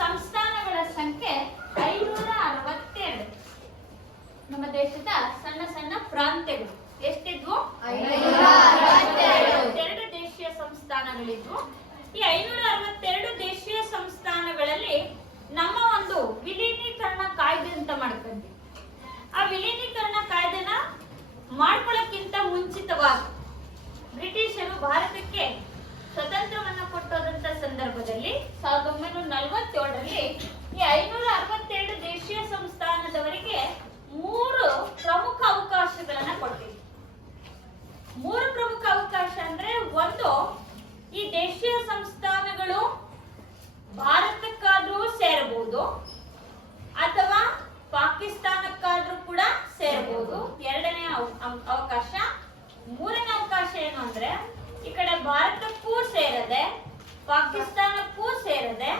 ಸಂಸ್ಥಾನಗಳ ಸಂಖ್ಯೆ 562. ನಮ್ಮ ದೇಶದ ಸಣ್ಣ ಸಣ್ಣ ಪ್ರಾಂತ್ಯಗಳು ಎಷ್ಟಿದ್ವು? 562 ದೇಶೀಯ ಸಂಸ್ಥಾನಗಳಿದ್ವು. ಈ 562 ದೇಶೀಯ ಸಂಸ್ಥಾನಗಳಲ್ಲಿ ನಮ್ಮ ಒಂದು ವಿಲೀನೀಕರಣ ಕಾಯ್ದೆ ಅಂತ ಮಾಡ್ಕೊಂಡ್ವಿ. ಆ ವಿಲೀನೀಕರಣ ಕಾಯ್ದೆನ ಮಾಡ್ಕೊಳ್ಳಕ್ಕಿಂತ ಮುಂಚಿತವಾಗಿ ಬ್ರಿಟಿಷರು ಭಾರತಕ್ಕೆ ಸ್ವತಂತ್ರವನ್ನ ಕೊಟ್ಟೋದಂತ ಸಂದರ್ಭದಲ್ಲಿ 1947ರಲ್ಲಿ ಈ 562 ದೇಶೀಯ ಸಂಸ್ಥಾನದವರಿಗೆ 3 ಪ್ರಮುಖ ಅವಕಾಶಗಳನ್ನ ಕೊಟ್ಟಿದ್ರು. 3 ಪ್ರಮುಖ ಅವಕಾಶ ಅಂದ್ರೆ ಒಂದು, ಈ ದೇಶೀಯ ಸಂಸ್ಥಾನಗಳು ಭಾರತಕ್ಕಾದ್ರೂ ಸೇರಬಹುದು ಅಥವಾ ಪಾಕಿಸ್ತಾನಕ್ಕಾದ್ರೂ ಕೂಡ ಸೇರಬಹುದು. 2ನೇ ಅವಕಾಶ. 3ನೇ ಅವಕಾಶ ಏನು ಅಂದ್ರೆ ಈ ಕಡೆ ಭಾರತಕ್ಕೂ ಸೇರದೆ ಪಾಕಿಸ್ತಾನಕ್ಕೂ ಸೇರದೆ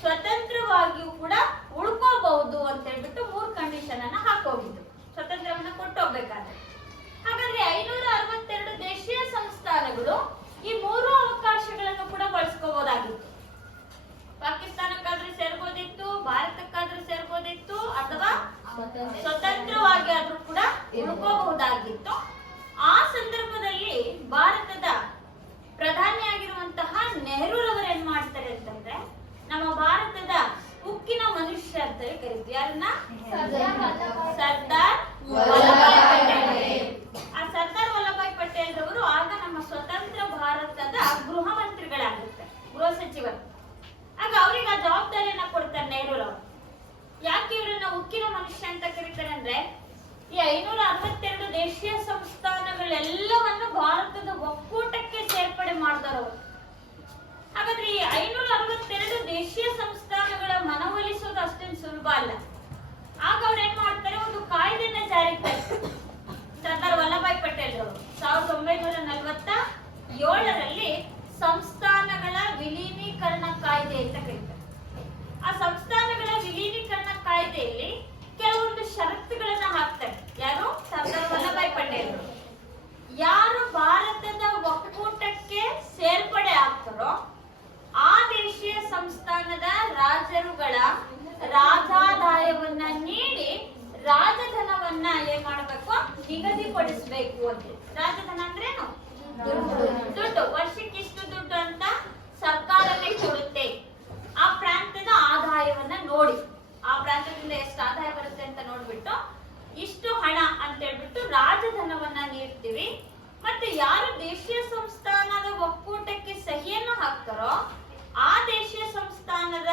ಸ್ವತಂತ್ರವಾಗಿಯೂ ಕೂಡ ಉಳ್ಕೋಬಹುದು ಅಂತ ಹೇಳ್ಬಿಟ್ಟು 3 ಕಂಡೀಷನ್ ಅನ್ನ ಹಾಕೋಗಿದ್ದು ಸ್ವತಂತ್ರವನ್ನ ಕೊಟ್ಟೋಗ್ಬೇಕಾದ್ರೆ. ಹಾಗಾದ್ರೆ 562 ದೇಶೀಯ ಸಂಸ್ಥಾನಗಳು ಈ 3 ಅವಕಾಶಗಳನ್ನು ಕೂಡ ಬಳಸ್ಕೋಬಹುದಾಗಿತ್ತು. ಪಾಕಿಸ್ತಾನಕ್ಕಾದ್ರೂ ಸೇರ್ಬೋದಿತ್ತು, ಭಾರತಕ್ಕಾದ್ರೂ ಸೇರ್ಬೋದಿತ್ತು, ಅಥವಾ ಸ್ವತಂತ್ರವಾಗಿ ಆದ್ರೂ ಕೂಡ ಉಳ್ಕೋಬಹುದಾಗಿತ್ತು. ಆ ಸಂದರ್ಭದಲ್ಲಿ ಭಾರತದ ಪ್ರಧಾನಿಯಾಗಿರುವಂತಹ ನೆಹರೂರವರು ಏನ್ ಮಾಡ್ತಾರೆ ಅಂತಂದ್ರೆ ನಮ್ಮ ಭಾರತದ ಉಕ್ಕಿನ ಮನುಷ್ಯ ಅಂತ ಕರೀತೀವಿ. ಯಾರನ್ನ? ಸರ್ದಾರ್ ವಲ್ಲಭಾಯ್ ಪಟೇಲ್. ಆ ಸರ್ದಾರ್ ವಲ್ಲಭಾಯ್ ಪಟೇಲ್ ರವರು ಆಗ ನಮ್ಮ ಸ್ವತಂತ್ರ ಭಾರತದ ಗೃಹ ಮಂತ್ರಿಗಳಾಗಿರ್ತಾರೆ, ಗೃಹ ಸಚಿವರು. ಆಗ ಅವ್ರಿಗೆ ಆ ಜವಾಬ್ದಾರಿಯನ್ನ ಕೊಡ್ತಾರೆ ನೆಹರೂರವರು. ಯಾಕೆ ಇವರನ್ನ ಉಕ್ಕಿನ ಮನುಷ್ಯ ಅಂತ ಕರೀತಾರೆ ಅಂದ್ರೆ ಈ 562 ದೇಶೀಯ ಸಂಸ್ಥಾನಗಳೆಲ್ಲವನ್ನು ಭಾರತದ ಒಕ್ಕೂಟಕ್ಕೆ ಸೇರ್ಪಡೆ ಮಾಡಿದವರು. ಹಾಗಾದ್ರೆ ಈ 562 ದೇಶೀಯ ಸಂಸ್ಥಾನಗಳ ಮನವೊಲಿಸೋದು ಅಷ್ಟೇನು ಸುಲಭ ಅಲ್ಲ. ಆಗ ಅವ್ರು ಏನ್ ಮಾಡ್ತಾರೆ, ಒಂದು ಕಾಯ್ದೆನ ಜಾರಿಗೆ ತರ್ತಾರೆ ಸರ್ದಾರ್ ವಲ್ಲಭಾಯ್ ಪಟೇಲ್ ಅವರು 1947ರಲ್ಲಿ ಸಂಸ್ಥಾನಗಳ ವಿಲೀನೀಕರಣ ಕಾಯ್ದೆ ಅಂತ ಕರೀತಾರೆ. ಆ ಸಂಸ್ಥಾನಗಳ ವಿಲೀನೀಕರಣ ಕಾಯ್ದೆಯಲ್ಲಿ ಕೆಲವೊಂದು ಷರತ್ತುಗಳನ್ನ ಹಾಕ್ತಾರೆ. ಯಾರು? ಸರ್ದಾರ್ ವಲ್ಲಭಾಯ್ ಪಟೇಲ್. ಯಾರು ಭಾರತದ ಒಕ್ಕೂಟಕ್ಕೆ ಸೇರ್ಪಡೆ ಆಗ್ತಾರೋ ಆ ದೇಶೀಯ ಸಂಸ್ಥಾನದ ಮತ್ತೆ ಯಾರು ದೇಶೀಯ ಸಂಸ್ಥಾನದ ಒಕ್ಕೂಟಕ್ಕೆ ಸಹಿಯನ್ನು ಹಾಕ್ತಾರೋ ಆ ದೇಶೀಯ ಸಂಸ್ಥಾನದ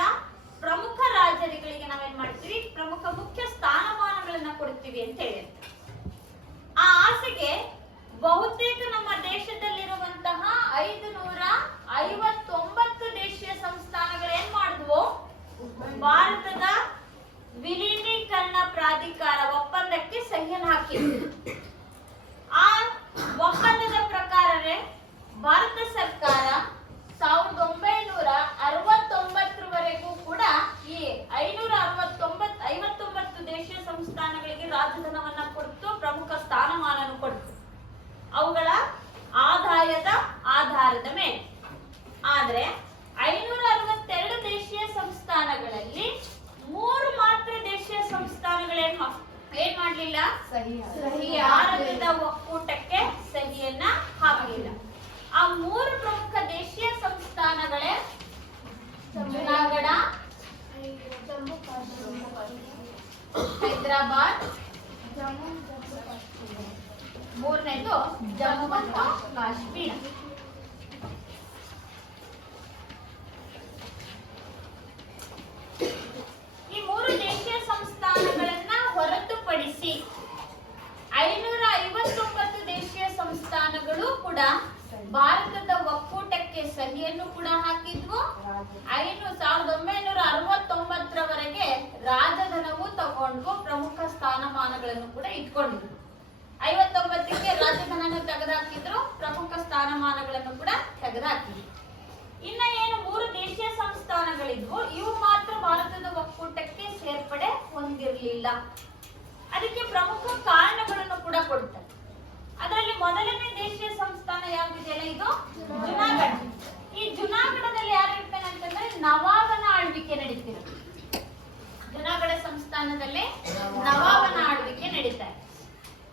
ಪ್ರಮುಖ ರಾಜರುಗಳಿಗೆ ನಾವೇನ್ ಮಾಡ್ತೀವಿ, ಪ್ರಮುಖ ಮುಖ್ಯ ಸ್ಥಾನಮಾನಗಳನ್ನ ಕೊಡ್ತೀವಿ ಅಂತ ಹೇಳಿ. ಆ ಆಸೆಗೆ ಬಹುತೇಕ ನಮ್ಮ ದೇಶದಲ್ಲಿರುವಂತಹ 559 ದೇಶೀಯ ಸಂಸ್ಥಾನಗಳು ಏನ್ ಮಾಡಿದ್ವು, ಭಾರತದ ವಿಲೀನೀಕರಣ ಪ್ರಾಧಿಕಾರ ಒಪ್ಪಂದಕ್ಕೆ ಸಹಿಯನ್ನು ಹಾಕಿದ್ವು. ಆ ಒಪ್ಪಂದದ ಪ್ರಕಾರವೇ ಭಾರತ ಸರ್ಕಾರ 1969 ಕೂಡ ಈ 569 ದೇಶೀಯ ಸಂಸ್ಥಾನಗಳಿಗೆ ರಾಜಧನವನ್ನ ಕೊಡ್ತು, ಪ್ರಮುಖ ಸ್ಥಾನಮಾನವನ್ನು ಕೊಡ್ತು ಅವುಗಳ ಆದಾಯದ ಆಧಾರದ ಮೇಲೆ. ಆದ್ರೆ 562 ದೇಶೀಯ ಸಂಸ್ಥಾನಗಳಲ್ಲಿ 3 ಮಾತ್ರ ದೇಶೀಯ ಸಂಸ್ಥಾನಗಳು ಏನ್ ಮಾಡ್ಲಿಲ್ಲ, ಭಾರತದ ಒಕ್ಕೂಟಕ್ಕೆ ಸಹಿಯನ್ನ ಹಾಕಲಿಲ್ಲ. ಆ 3 ಪ್ರಮುಖ ದೇಶೀಯ ಸಂಸ್ಥಾನಗಳೇ ಜುನಾಗಢ, ಹೈದರಾಬಾದ್, ಮೂರನೇದು ಜಮ್ಮು ಮತ್ತು ಕಾಶ್ಮೀರ. ಈ 3 ದೇಶೀಯ ಸಂಸ್ಥಾನಗಳನ್ನ ಹೊರತುಪಡಿಸಿ 559 ದೇಶೀಯ ಸಂಸ್ಥಾನಗಳು ಕೂಡ ಭಾರತದ ಒಕ್ಕೂಟಕ್ಕೆ ಸಹಿಯನ್ನು ಕೂಡ ಹಾಕಿದ್ವು. 1969 ರಾಜಧನವು ತಗೊಂಡ್ವು, ಪ್ರಮುಖ ಸ್ಥಾನಮಾನಗಳನ್ನು ಕೂಡ ಇಟ್ಕೊಂಡಿದ್ವು. 59ಕ್ಕೆ ರಾಜಧನನ ತೆಗೆದುಹಾಕಿದ್ರು, ಪ್ರಮುಖ ಸ್ಥಾನಮಾನಗಳನ್ನು ಕೂಡ ತೆಗೆದುಹಾಕಿದ್ರು. ಇನ್ನ ಏನು 3 ದೇಶೀಯ ಸಂಸ್ಥಾನಗಳಿದ್ವು, ಇವು ಮಾತ್ರ ಭಾರತದ ಒಕ್ಕೂಟಕ್ಕೆ ಸೇರ್ಪಡೆ ಹೊಂದಿರಲಿಲ್ಲ. ಅದಕ್ಕೆ ಪ್ರಮುಖ ಕಾರಣಗಳನ್ನು ಕೂಡ ಕೊಡ್ತಾರೆ. ಅದರಲ್ಲಿ ಮೊದಲನೇ ದೇಶೀಯ ಸಂಸ್ಥಾನ ಯಾವ್ದಿದೆಯಲ್ಲ, ಇದು ಜುನಾಗಢ. ಈ ಜುನಾಗಢದಲ್ಲಿ ಯಾರು ಇರ್ತಾನೆ ಅಂತಂದ್ರೆ ನವಾಬನ ಆಳ್ವಿಕೆ ನಡೀತಿರೋದು. ಜುನಾಗಢ ಸಂಸ್ಥಾನದಲ್ಲಿ ನವಾಬನ ಆಳ್ವಿಕೆ ನಡೀತಾರೆ.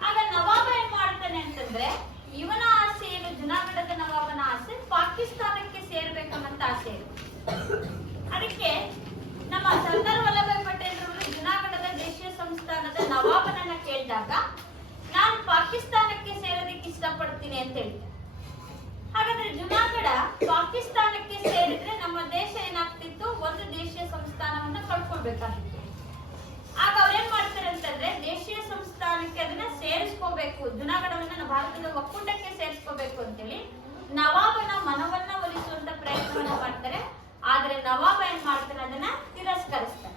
ಆಗ ನವಾಬ ಏನ್ ಮಾಡ್ತಾನೆ ಅಂತಂದ್ರೆ, ಇವನ ಆಸೆ ಏನು, ಜುನಾಗಢದ ನವಾಬನ ಆಸೆ ಪಾಕಿಸ್ತಾನಕ್ಕೆ ಸೇರ್ಬೇಕಂತ ಆಸೆ ಇದೆ. ಅದಕ್ಕೆ ನಮ್ಮ ಸರ್ದಾರ್ ವಲ್ಲಭಾಯ್ ಪಟೇಲ್ ಅವರು ಜುನಾಗಢದ ದೇಶೀಯ ಸಂಸ್ಥಾನದ ನವಾಬನನ್ನ ಕೇಳಿದಾಗ ನಾನು ಪಾಕಿಸ್ತಾನಕ್ಕೆ ಸೇರೋದಕ್ಕೆ ಇಷ್ಟಪಡ್ತೀನಿ ಅಂತ ಹೇಳಿ. ಹಾಗಾದ್ರೆ ಜುನಾಗಢ ಪಾಕಿಸ್ತಾನಕ್ಕೆ ಸೇರಿದ್ರೆ ನಮ್ಮ ದೇಶ ಏನಾಗ್ತಿತ್ತು, ಒಂದು ದೇಶೀಯ ಸಂಸ್ಥಾನವನ್ನ ಕಳ್ಕೊಳ್ಬೇಕಾಗಿತ್ತು. ಆಗ ಅವ್ರೇನ್ ಮಾಡ್ತಾರೆ ಅಂತಂದ್ರೆ, ದೇಶೀಯ ಸಂಸ್ಥಾನಕ್ಕೆ ಅದನ್ನ ಸೇರಿಸ್ಕೋಬೇಕು, ಜುನಾಗಢವನ್ನ ಭಾರತದ ಒಕ್ಕೂಟಕ್ಕೆ ಸೇರಿಸ್ಕೋಬೇಕು ಅಂತೇಳಿ ನವಾಬನ ಮನವನ್ನ ಒಲಿಸುವಂತ ಪ್ರಯತ್ನವನ್ನ ಮಾಡ್ತಾರೆ. ಆದ್ರೆ ನವಾಬ ಏನ್ ಮಾಡ್ತಾನೆ, ಅದನ್ನ ತಿರಸ್ಕರಿಸ್ತಾರೆ.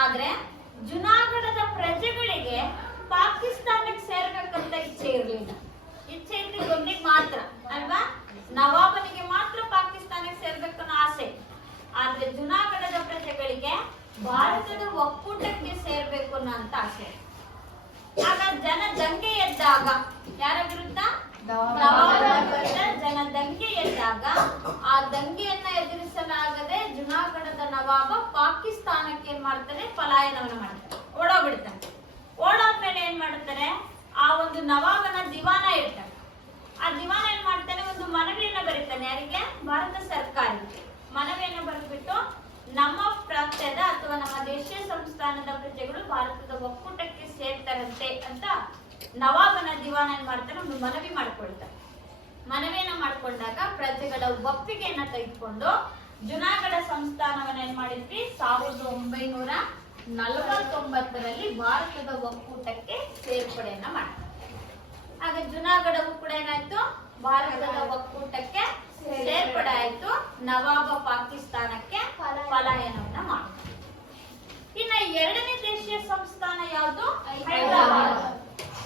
ಆದ್ರೆ ಜುನಾಗಢದ ಪ್ರಜೆಗಳಿಗೆ ಪಾಕಿಸ್ತಾನಕ್ಕೆ ಸೇರ್ಬೇಕಂತ ಇಚ್ಛೆ ಇರಲಿಲ್ಲ. ಇಚ್ಛೆ ಇದ್ದಿದ್ದೊಂದಿಗೆ ಮಾತ್ರ ಅಲ್ವಾ, ನವಾಬನಿಗೆ ಮಾತ್ರ ಪಾಕಿಸ್ತಾನಕ್ಕೆ ಸೇರ್ಬೇಕನ್ನೋ ಆಸೆ. ಆದ್ರೆ ಜುನಾಗಢದ ಪ್ರಜೆಗಳಿಗೆ ಭಾರತದ ಒಕ್ಕೂಟಕ್ಕೆ ಸೇರ್ಬೇಕು ಅನ್ನೋ ಅಂತ ಆಸೆ. ಆಗ ಜನ ದಂಗೆ ಎದ್ದಾಗ, ಯಾರ ವಿರುದ್ಧ, ನವಾಬನ ವಿರುದ್ಧ ಜನ ದಂಗೆ ಎದ್ದಾಗ ಆ ದಂಗೆಯನ್ನ ಎದುರಿಸಲಾಗದೆ ಜುನಾಗಢದ ನವಾಬ ಪಾಕಿಸ್ತಾನಕ್ಕೆ ಏನ್ ಮಾಡ್ತಾನೆ, ಪಲಾಯನವನ್ನ ಮಾಡ್ತಾನೆ, ಓಡೋಗ್ಬಿಡ್ತಾನೆ. ಓಡೋದ್ಮೇಲೆ ಏನ್ ಮಾಡ್ತಾರೆ, ಆ ಒಂದು ನವಾಬನ ದಿವಾನ ಇರ್ತಾನೆ. ಆ ದಿವಾನ ಏನ್ ಮಾಡ್ತಾನೆ, ಒಂದು ಮನವಿಯನ್ನ ಬರೀತಾನೆ. ಯಾರಿಗೆ, ಭಾರತ ಸರ್ಕಾರಕ್ಕೆ ಮನವಿಯನ್ನ ಬರೆದ್ಬಿಟ್ಟು, ನಮ್ಮ ಪ್ರಾಂತ್ಯದ ಅಥವಾ ನಮ್ಮ ದೇಶೀಯ ಸಂಸ್ಥಾನದ ಪ್ರಜೆಗಳು ಭಾರತದ ಒಕ್ಕೂಟಕ್ಕೆ ಸೇರ್ತಾರಂತೆ ಅಂತ ನವಾಬನ ದಿವಾನ ಏನ್ ಮಾಡ್ತಾನೆ, ಒಂದು ಮನವಿ ಮಾಡ್ಕೊಳ್ತಾರೆ. ಮನವಿಯನ್ನ ಮಾಡ್ಕೊಂಡಾಗ ಪ್ರಜೆಗಳ ಒಪ್ಪಿಗೆಯನ್ನ ತೆಗೆದುಕೊಂಡು ಜುನಾಗಢ ಸಂಸ್ಥಾನವನ್ನ ಏನ್ ಮಾಡಿದ್ವಿ, 1949 ಭಾರತದ ಒಕ್ಕೂಟಕ್ಕೆ ಸೇರ್ಪಡೆಯನ್ನ ಮಾಡ್ತಾರೆ. ಆಗ ಜುನಾಗಢವು ಕೂಡ ಏನಾಯ್ತು, ಭಾರತದ ಒಕ್ಕೂಟಕ್ಕೆ ಸೇರ್ಪಡೆ ಆಯ್ತು. ನವಾಬ ಪಾಕಿಸ್ತಾನಕ್ಕೆ ಪಲಾಯನವನ್ನ ಮಾಡ್ತಾರೆ. ಇನ್ನ ಎರಡನೇ ದೇಶೀಯ ಸಂಸ್ಥಾನ ಯಾವುದು, ಹೈದರಾಬಾದ್.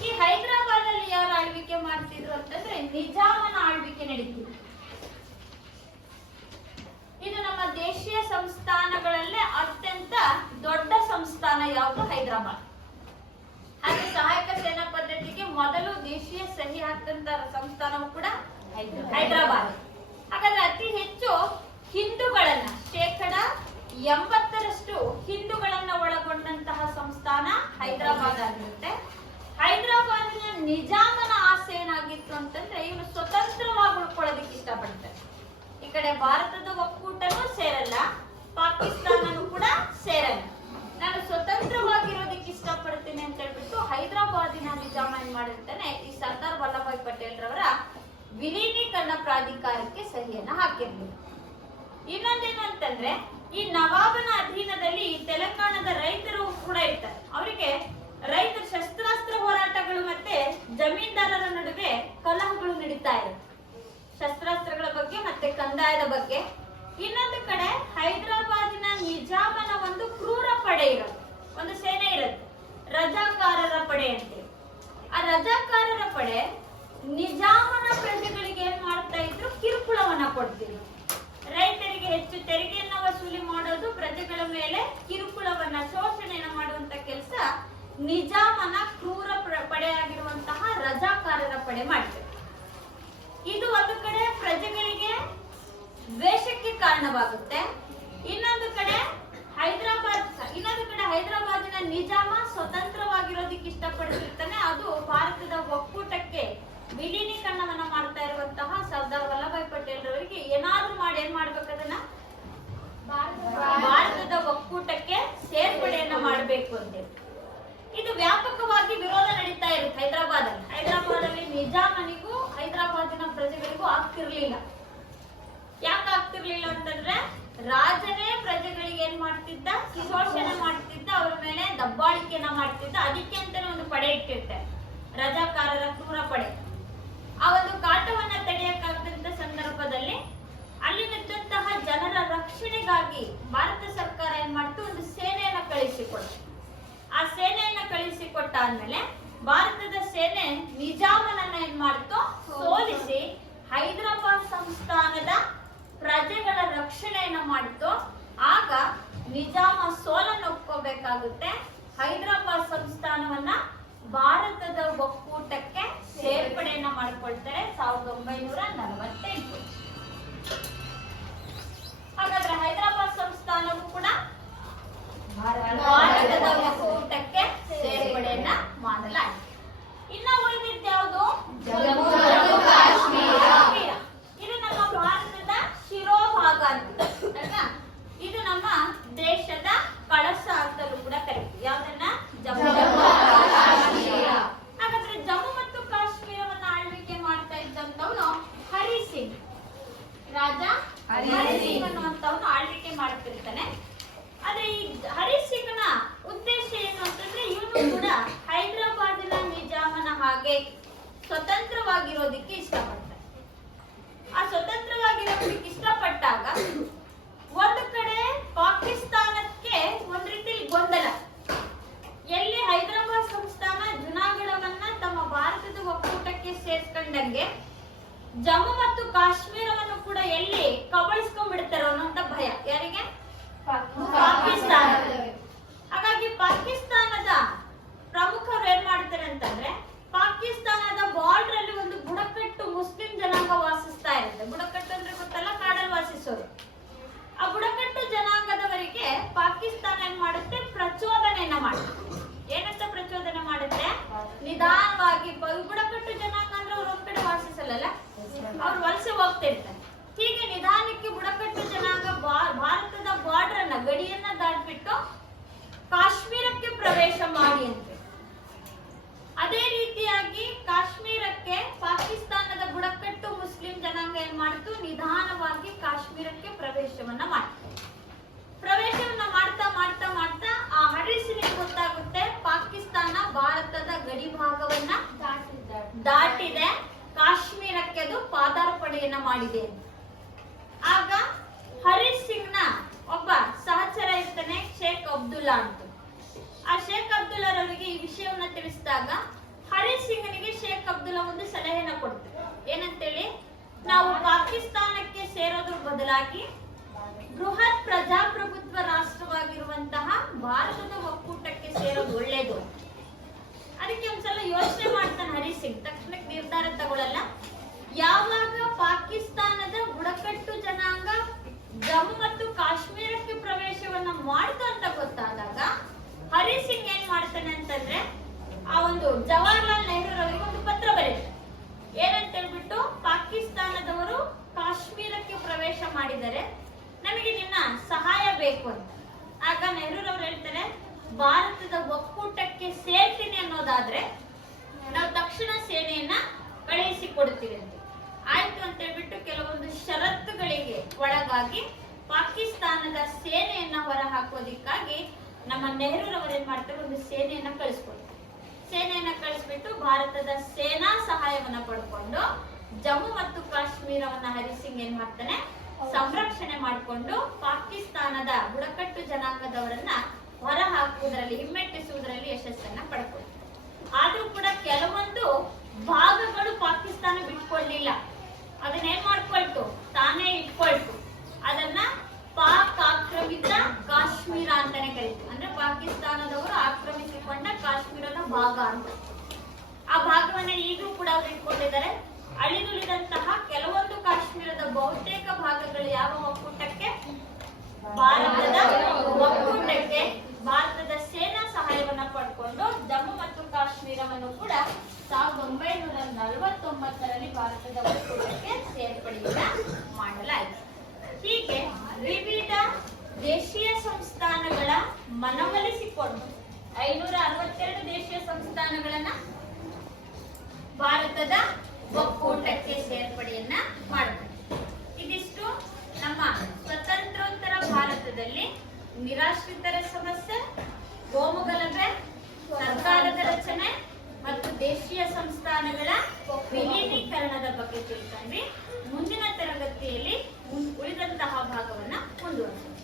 ಈ ಹೈದರಾಬಾದ್ ಅಲ್ಲಿ ಯಾರು ಆಳ್ವಿಕೆ ಮಾಡ್ತಿದ್ರು ಅಂತಂದ್ರೆ ನಿಜಾಮನ ಆಳ್ವಿಕೆ ನಡೀತಿದ್ರು. ಇದು ನಮ್ಮ ದೇಶೀಯ ಸಂಸ್ಥಾನಗಳಲ್ಲೇ ಅತ್ಯಂತ ದೊಡ್ಡ ಸಂಸ್ಥಾನ ಯಾವುದು, ಹೈದರಾಬಾದ್. ಹಾಗೆ ಸಹಾಯಕ ಸೇನಾ ಪದ್ಧತಿಗೆ ಮೊದಲು ದೇಶೀಯ ಸಹಿ ಹಾಕಿದಂತ ಸಂಸ್ಥಾನವು ಕೂಡ ಹೈದರಾಬಾದ್. ಹಾಗಾದ್ರೆ ಅತಿ ಹೆಚ್ಚು ಹಿಂದೂಗಳನ್ನ 80% ಹಿಂದೂಗಳನ್ನ ಒಳಗೊಂಡಂತಹ ಸಂಸ್ಥಾನ ಹೈದರಾಬಾದ್ ಆಗಿರುತ್ತೆ. ಹೈದರಾಬಾದಿನ ನಿಜಾಮನ ಆಸೆ ಏನಾಗಿತ್ತು ಅಂತಂದ್ರೆ, ಇವನು ಸ್ವತಂತ್ರವಾಗಿ ಉಳ್ಕೊಳ್ಳೋದಕ್ಕೆ ಇಷ್ಟಪಡ್ತಾರೆ. ಈ ಕಡೆ ಭಾರತದ ಒಕ್ಕೂಟನೂ ಸೇರಲ್ಲ, ಪಾಕಿಸ್ತಾನನೂ ಕೂಡ ಸೇರಲ್ಲ, ನಾನು ಸ್ವತಂತ್ರವಾಗಿರೋದಕ್ಕೆ ಇಷ್ಟಪಡ್ತೀನಿ ಅಂತ ಹೇಳ್ಬಿಟ್ಟು ಹೈದರಾಬಾದಿನ ನಿಜಾಮ ಏನ್ ಮಾಡಿರ್ತಾನೆ, ಈ ಸರ್ದಾರ್ ವಲ್ಲಭಾಯ್ ಪಟೇಲ್ ರವರ ಹಾಕಿರ್ಲಿ. ಇನ್ನೊಂದೇನು ಅಂತಂದ್ರೆ, ಈ ನವಾಬನ ಅಧೀನದಲ್ಲಿ ಈ ತೆಲಂಗಾಣದ ರೈತರು ಕೂಡ ಇರ್ತಾರೆ. ಅವರಿಗೆ ರೈತರ ಶಸ್ತ್ರಾಸ್ತ್ರ ಹೋರಾಟಗಳು ಮತ್ತೆ ಜಮೀನ್ದಾರರ ನಡುವೆ ಕಲಹಗಳು ನಡೀತಾ ಇರುತ್ತೆ, ಶಸ್ತ್ರಾಸ್ತ್ರಗಳ ಬಗ್ಗೆ ಮತ್ತೆ ಕಂದಾಯದ ಬಗ್ಗೆ. ಇನ್ನೊಂದು ಕಡೆ ಹೈದರಾಬಾದಿನ ನಿಜಾಮನ ಒಂದು ಕ್ರೂರ ಪಡೆ ಇರುತ್ತೆ, ಒಂದು ಸೇನೆ ಇರುತ್ತೆ, ರಜಾಕಾರರ ಪಡೆ ಅಂತೇಳಿ. ಆ ರಜಾಕಾರರ ಪಡೆ ನಿಜಾಮನ ಪ್ರಜೆಗಳಿಗೆ ಏನ್ ಮಾಡ್ತಾ ಇದ್ರು, ಕಿರುಕುಳವನ್ನ ಕೊಡ್ತಿದ್ರು. ರೈತರಿಗೆ ಹೆಚ್ಚು ತೆರಿಗೆಯನ್ನ ವಸೂಲಿ ಮಾಡೋದು, ಪ್ರಜೆಗಳ ಮೇಲೆ ಕಿರುಕುಳವನ್ನ ಶೋಷಣೆಯನ್ನ ಮಾಡುವಂತ ಕೆಲಸ ನಿಜಾಮನ ಕ್ರೂರ ಪಡೆಯಾಗಿರುವಂತಹ ರಜಾಕಾರರ ಪಡೆ ಮಾಡ್ತಾರೆ. ಇದು ಒಂದು ಕಡೆ ಪ್ರಜೆಗಳಿಗೆ ದ್ವೇಷಕ್ಕೆ ಕಾರಣವಾಗುತ್ತೆ. ಇನ್ನೊಂದು ಕಡೆ ಹೈದರಾಬಾದಿನ ನಿಜಾಮ ಸ್ವತಂತ್ರವಾಗಿರೋದಕ್ಕೆ ಇಷ್ಟಪಡ್ತಿರ್ತಾನೆ. ಅದು ಭಾರತದ ಒಕ್ಕೂಟಕ್ಕೆ ವಿಲೀನೀಕರಣವನ್ನ ಮಾಡ್ತಾ ಇರುವಂತಹ ಸರ್ದಾರ್ ವಲ್ಲಭಾಯ್ ಪಟೇಲ್ ರವರಿಗೆ ಏನಾದ್ರೂ ಮಾಡಿ ಏನ್ ಮಾಡ್ಬೇಕು, ಅದನ್ನ ಭಾರತದ ಒಕ್ಕೂಟಕ್ಕೆ ಸೇರ್ಪಡೆಯನ್ನ ಮಾಡಬೇಕು ಅಂತೇಳಿ. ಇದು ವ್ಯಾಪಕವಾಗಿ ವಿರೋಧ ನಡೀತಾ ಇರುತ್ತೆ ಹೈದರಾಬಾದಲ್ಲಿ ನಿಜಾಮನಿಗೂ ಹೈದರಾಬಾದಿನ ಪ್ರಜೆಗಳಿಗೂ ಆಗ್ತಿರ್ಲಿಲ್ಲ. ಯಾಕೆ ಆಗ್ತಿರ್ಲಿಲ್ಲ ಅಂತಂದ್ರೆ, ರಾಜನೇ ಪ್ರಜೆಗಳಿಗೆ ಏನ್ ಮಾಡ್ತಿದ್ದ, ಶೋಷಣೆ ಮಾಡ್ತಿದ್ದ, ಅವ್ರ ಮೇಲೆ ದಬ್ಬಾಳಿಕೆಯನ್ನ ಮಾಡ್ತಿದ್ದ. ಅದಕ್ಕೆ ಅಂತಾನೆ ಒಂದು ಪಡೆ ಇಟ್ಟಿರ್ತಾರೆ, ರಜಾಕಾರರ ಕ್ರೂರ ಪಡೆ. ಆ ಒಂದು ಕಾಟವನ್ನ ತಡೆಯಕ್ಕಾಗದಂತ ಸಂದರ್ಭದಲ್ಲಿ ಅಲ್ಲಿದ್ದಂತಹ ಜನರ ರಕ್ಷಣೆಗಾಗಿ ಭಾರತ ಸರ್ಕಾರ ಏನ್ ಮಾಡ್ತು, ಒಂದು ಸೇನೆಯನ್ನ ಕಳಿಸಿಕೊಡ್ತು. ಆ ಸೇನೆಯನ್ನ ಕಳಿಸಿಕೊಟ್ಟಾದ್ಮೇಲೆ ಭಾರತದ ಸೇನೆ ನಿಜಾಮನನ್ನ ಏನ್ ಮಾಡ್ತು, ಸೋಲಿಸಿ ಹೈದರಾಬಾದ್ ಸಂಸ್ಥಾನದ ಪ್ರಜೆಗಳ ರಕ್ಷಣೆಯನ್ನ ಮಾಡಿತು. ಆಗ ನಿಜಾಮ ಸೋಲನ್ನು ಒಪ್ಕೋಬೇಕಾಗುತ್ತೆ. ಹೈದರಾಬಾದ್ ಸಂಸ್ಥಾನವನ್ನ ಭಾರತದ ಒಕ್ಕೂಟಕ್ಕೆ ಸೇರ್ಪಡೆಯನ್ನ ಮಾಡಿಕೊಳ್ತಾರೆ 1948. ಹಾಗಾದ್ರೆ ಹೈದರಾಬಾದ್ ಸಂಸ್ಥಾನವು ಕೂಡ ಭಾರತದ ಒಕ್ಕೂಟಕ್ಕೆ ಸೇರ್ಪಡೆಯನ್ನ ಮಾಡಲಾಯಿತು. ಇನ್ನ ಉಳಿದಿದ್ದು ಯಾವುದು, ಜಮ್ಮು ಕಾಶ್ಮೀರ. ಇದು ನಮ್ಮ ಭಾರತದ ಶಿರೋಭಾಗ ಅಂತ ಅಲ್ವಾ. ಇದು ನಮ್ಮ ದೇಶದ ಕಳಸ ಅಂತಲೂ ಕೂಡ ಕರೀತೀವಿ. ಯಾವ್ದನ್ನ, ಜಮ್ಮು ಕಾಶ್ಮೀರ. ಹಾಗಾದ್ರೆ ಜಮ್ಮು ಮತ್ತು ಕಾಶ್ಮೀರವನ್ನ ಆಳ್ವಿಕೆ ಮಾಡ್ತಾ ಇದ್ದಂತವನು ಹರಿ ಸಿಂಗ್, ರಾಜ ಹರಿ ಸಿಂಗ್ ಅನ್ನುವಂತವನು ಆಳ್ವಿಕೆ ಮಾಡ್ತಿರ್ತಾನೆ. ಆದ್ರೆ ಈ ಹರಿ ಸಿಂಗ್ನ ಉದ್ದೇಶ ಏನು ಅಂತಂದ್ರೆ, ಇವನು ಕೂಡ ಹೈದರಾಬಾದಿನ ನಿಜಾಮನ ಹಾಗೆ ಸ್ವತಂತ್ರವಾಗಿರೋದಿಕ್ಕೆ ಇಷ್ಟಪಡ್ತಾನೆ. ಆ ಸ್ವತಂತ್ರವಾಗಿರೋದಕ್ಕೆ ಇಷ್ಟಪಟ್ಟಾಗ ಒಂದು ಕಡೆ ಪಾಕಿಸ್ತಾನಕ್ಕೆ ಒಂದ್ ರೀತಿಯಲ್ಲಿ ಗೊಂದಲ. ಎಲ್ಲಿ ಹೈದರಾಬಾದ್ ಸಂಸ್ಥಾನ ಜುನಾಗಢವನ್ನ ತಮ್ಮ ಭಾರತದ ಒಕ್ಕೂಟಕ್ಕೆ ಸೇರ್ಸ್ಕೊಂಡಂಗೆ ಜಮ್ಮು ಮತ್ತು ಕಾಶ್ಮೀರವನ್ನು ಕೂಡ ಎಲ್ಲಿ ಕಬಳಿಸ್ಕೊಂಡ್ಬಿಡ್ತಾರೋ ಅನ್ನೋಂತ ಭಯ. ಯಾರಿಗೆ, ಪಾಕಿಸ್ತಾನ. ಹಾಗಾಗಿ ಪಾಕಿಸ್ತಾನದ ಪ್ರಮುಖರು ಏನ್ ಮಾಡ್ತಾರೆ ಅಂತಂದ್ರೆ, ಪಾಕಿಸ್ತಾನದ ಬಾರ್ಡರ್ ಅಲ್ಲಿ ಒಂದು ಬುಡಕಟ್ಟು ಮುಸ್ಲಿಂ ಜನಾಂಗ ವಾಸಿಸ್ತಾ ಇರುತ್ತೆ. ಬುಡಕಟ್ಟು ಅಂದ್ರೆ ಗೊತ್ತಲ್ಲ, ಕಾಡಲ್ಲಿ ವಾಸಿಸೋರು. ಆ ಬುಡಕಟ್ಟು ಜನಾಂಗದವರಿಗೆ ಪಾಕಿಸ್ತಾನ ಏನ್ ಮಾಡುತ್ತೆ, ಪ್ರಚೋದನೆಯನ್ನ ಮಾಡುತ್ತೆ. ಏನಂತ ಪ್ರಚೋದನೆ ಮಾಡುತ್ತೆ, ನಿಧಾನವಾಗಿ ಬುಡಕಟ್ಟು ಜನಾಂಗ ಅಂದ್ರೆ ಅವ್ರ ಒಂದ್ ಕಡೆ ವಾಸಿಸಲ್ಲ, ಅವ್ರು ವಲಸೆ ಹೋಗ್ತಿರ್ತಾರೆ. ಹೀಗೆ ನಿಧಾನಕ್ಕೆ ಬುಡಕಟ್ಟು ಜನಾಂಗ ಭಾರತದ ಬಾರ್ಡರ್ ಅನ್ನ, ಗಡಿಯನ್ನ ದಾಟ್ಬಿಟ್ಟು ಕಾಶ್ಮೀರಕ್ಕೆ ಪ್ರವೇಶ ಮಾಡಿ ಅಂತ. ಅದೇ ರೀತಿಯಾಗಿ ಕಾಶ್ಮೀರಕ್ಕೆ ಪಾಕಿಸ್ತಾನದ ಬುಡಕಟ್ಟು ಮುಸ್ಲಿಂ ಜನಾಂಗ ಏನ್ ಮಾಡಿತು, ನಿಧಾನವಾಗಿ ಕಾಶ್ಮೀರಕ್ಕೆ ಪ್ರವೇಶವನ್ನ ಮಾಡ್ತಾರೆ. ಪ್ರವೇಶವನ್ನ ಮಾಡ್ತಾ ಮಾಡ್ತಾ ಮಾಡ್ತಾ ಆ ಹರಿ ಸಿಂಗ್ ಗೊತ್ತಾಗುತ್ತೆ, ಪಾಕಿಸ್ತಾನ ಭಾರತದ ಗಡಿ ಭಾಗವನ್ನ ದಾಟಿದೆ, ಕಾಶ್ಮೀರಕ್ಕೆ ಅದು ಪಾದಾರ್ಪಣೆಯನ್ನ ಮಾಡಿದೆ. ಆಗ ಹರಿ ಸಿಂಗ್ ನ ಒಬ್ಬ ಸಹಚರ ಇರ್ತಾನೆ, ಶೇಖ್ ಅಬ್ದುಲ್ಲಾ ಅಂತ. ಆ ಶೇಖ್ ಅಬ್ದುಲ್ಲಾ ರವರಿಗೆ ಈ ವಿಷಯವನ್ನ ತಿಳಿಸಿದಾಗ ಹರಿ ಸಿಂಗ್ನಿಗೆ ಶೇಖ್ ಅಬ್ದುಲ್ಲಾ ಒಂದು ಸಲಹೆನ ಕೊಡ್ತಾರೆ. ಏನಂತೇಳಿ, ನಾವು ಪಾಕಿಸ್ತಾನಕ್ಕೆ ಸೇರೋದ್ರ ಬದಲಾಗಿ ಬೃಹತ್ ಪ್ರಜಾಪ್ರಭುತ್ವ ರಾಷ್ಟ್ರವಾಗಿರುವಂತಹ ಭಾರತದ ಒಕ್ಕೂಟಕ್ಕೆ ಸೇರೋದು ಒಳ್ಳೇದು. ಅದಕ್ಕೆ ಒಂದ್ಸಲ ಯೋಚನೆ ಮಾಡ್ತಾನೆ ಹರಿ ಸಿಂಗ್. ತಕ್ಷಣಕ್ಕೆ ನಿರ್ಧಾರ ತಗೊಳ್ಳಲ್ಲ. ಯಾವಾಗ ಪಾಕಿಸ್ತಾನದ ಬುಡಕಟ್ಟು ಜನಾಂಗ ಜಮ್ಮು ಮತ್ತು ಕಾಶ್ಮೀರಕ್ಕೆ ಪ್ರವೇಶವನ್ನ ಮಾಡ್ತಾ ಅಂತ ಗೊತ್ತಾದಾಗ ಹರಿ ಸಿಂಗ್ ಏನ್ ಮಾಡ್ತಾನೆ ಅಂತಂದ್ರೆ, ಆ ಒಂದು ಜವಾಹರ್ಲಾಲ್ ನೆಹರು ಅವರಿಗೆ ಒಂದು ಪತ್ರ ಬರೀತಾರೆ. ಏನಂತ ಹೇಳ್ಬಿಟ್ಟು, ಪಾಕಿಸ್ತಾನದವರು ಕಾಶ್ಮೀರಕ್ಕೆ ಪ್ರವೇಶ ಮಾಡಿದರೆ ನಮಗೆ ನಿನ್ನ ಸಹಾಯ ಬೇಕು ಅಂತ. ಆಗ ನೆಹರು ಅವರು ಹೇಳ್ತಾರೆ, ಭಾರತದ ಒಕ್ಕೂಟಕ್ಕೆ ಸೇರ್ತೀನಿ ಅನ್ನೋದಾದ್ರೆ ನಾವು ತಕ್ಷಣ ಸೇನೆಯನ್ನ ಕಳುಹಿಸಿ ಕೊಡ್ತೀವಿ ಅಂತ. ಆಯ್ತು ಅಂತ ಹೇಳ್ಬಿಟ್ಟು ಕೆಲವೊಂದು ಷರತ್ತುಗಳಿಗೆ ಒಳಗಾಗಿ ಪಾಕಿಸ್ತಾನದ ಸೇನೆಯನ್ನ ಹೊರ ಹಾಕೋದಿಕ್ಕಾಗಿ ನಮ್ಮ ನೆಹರೂರವರೇನ್ ಮಾಡ್ತಾರೆ, ಒಂದು ಸೇನೆಯನ್ನ ಕಳಿಸ್ಕೊಡ್ತಾರೆ. ಸೇನೆಯನ್ನ ಕಳಿಸ್ಬಿಟ್ಟು ಭಾರತದ ಸೇನಾ ಸಹಾಯವನ್ನ ಪಡ್ಕೊಂಡು ಜಮ್ಮು ಮತ್ತು ಕಾಶ್ಮೀರವನ್ನ ಹರಿಸಿಂಗ್ ಏನ್ ಮಾಡ್ತಾನೆ, ಸಂರಕ್ಷಣೆ ಮಾಡಿಕೊಂಡು ಪಾಕಿಸ್ತಾನದ ಬುಡಕಟ್ಟು ಜನಾಂಗದವರನ್ನ ಹೊರ ಹಾಕುವುದರಲ್ಲಿ, ಹಿಮ್ಮೆಟ್ಟಿಸುವುದರಲ್ಲಿ ಯಶಸ್ಸನ್ನ ಪಡ್ಕೊಳ್ತಾರೆ. ಆದ್ರೂ ಕೂಡ ಕೆಲವೊಂದು ಭಾಗಗಳು ಪಾಕಿಸ್ತಾನ ಬಿಟ್ಕೊಳ್ಳಿಲ್ಲ, ಅದನ್ನೇನ್ ಮಾಡ್ಕೊಳ್ತು, ತಾನೇ ಇಟ್ಕೊಳ್ತು. ಅದನ್ನ ಪಾಕ್ ಆಕ್ರಮಿತ ಕಾಶ್ಮೀರ ಅಂತಾನೆ ಕರೀತು. ಅಂದ್ರೆ ಪಾಕಿಸ್ತಾನದವರು ಆಕ್ರಮಿಸಿಕೊಂಡ ಕಾಶ್ಮೀರದ ಭಾಗ ಅಂತ. ಆ ಭಾಗವನ್ನ ಈಗಲೂ ಕೂಡ ಅವರು ಇಟ್ಕೊಂಡಿದ್ದಾರೆ. ಅಳಿದುಳಿದಂತಹ ಕೆಲವೊಂದು ಕಾಶ್ಮೀರದ ಬಹುತೇಕ ಭಾಗಗಳು ಯಾವ ಒಕ್ಕೂಟಕ್ಕೆ, ಭಾರತದ ಒಕ್ಕೂಟಕ್ಕೆ, ಭಾರತದ ಸೇನಾ ಸಹಾಯವನ್ನ ಪಡ್ಕೊಂಡು ಜಮ್ಮು ಮತ್ತು ಕಾಶ್ಮೀರವನ್ನು ಕೂಡ 1949ರಲ್ಲಿ ಭಾರತದ ಒಕ್ಕೂಟಕ್ಕೆ ಸೇರ್ಪಡೆಯನ್ನ ಮಾಡಲಾಯಿತು. ಹೀಗೆ ವಿವಿಧ ದೇಶೀಯ ಸಂಸ್ಥಾನಗಳ ಮನವೊಲಿಸಿಕೊಂಡು 562 ದೇಶೀಯ ಸಂಸ್ಥಾನಗಳನ್ನ ಭಾರತದ ಒಕ್ಕೂಟಕ್ಕೆ ಸೇರ್ಪಡೆಯನ್ನ ಮಾಡುತ್ತದೆ. ಇದಿಷ್ಟು ನಮ್ಮ ಸ್ವತಂತ್ರೋತ್ತರ ಭಾರತದಲ್ಲಿ ನಿರಾಶ್ರಿತರ ಸಮಸ್ಯೆ, ಕೋಮುಗಲಭೆ, ಸರ್ಕಾರದ ರಚನೆ ಮತ್ತು ದೇಶೀಯ ಸಂಸ್ಥಾನಗಳ ವಿಲೀನೀಕರಣದ ಬಗ್ಗೆ ತಿಳ್ಕೊಂಡ್ವಿ. ಮುಂದಿನ ತರಗತಿಯಲ್ಲಿ ಉಳಿದಂತಹ ಭಾಗವನ್ನ ಮುಂದುವರಿಸೋಣ.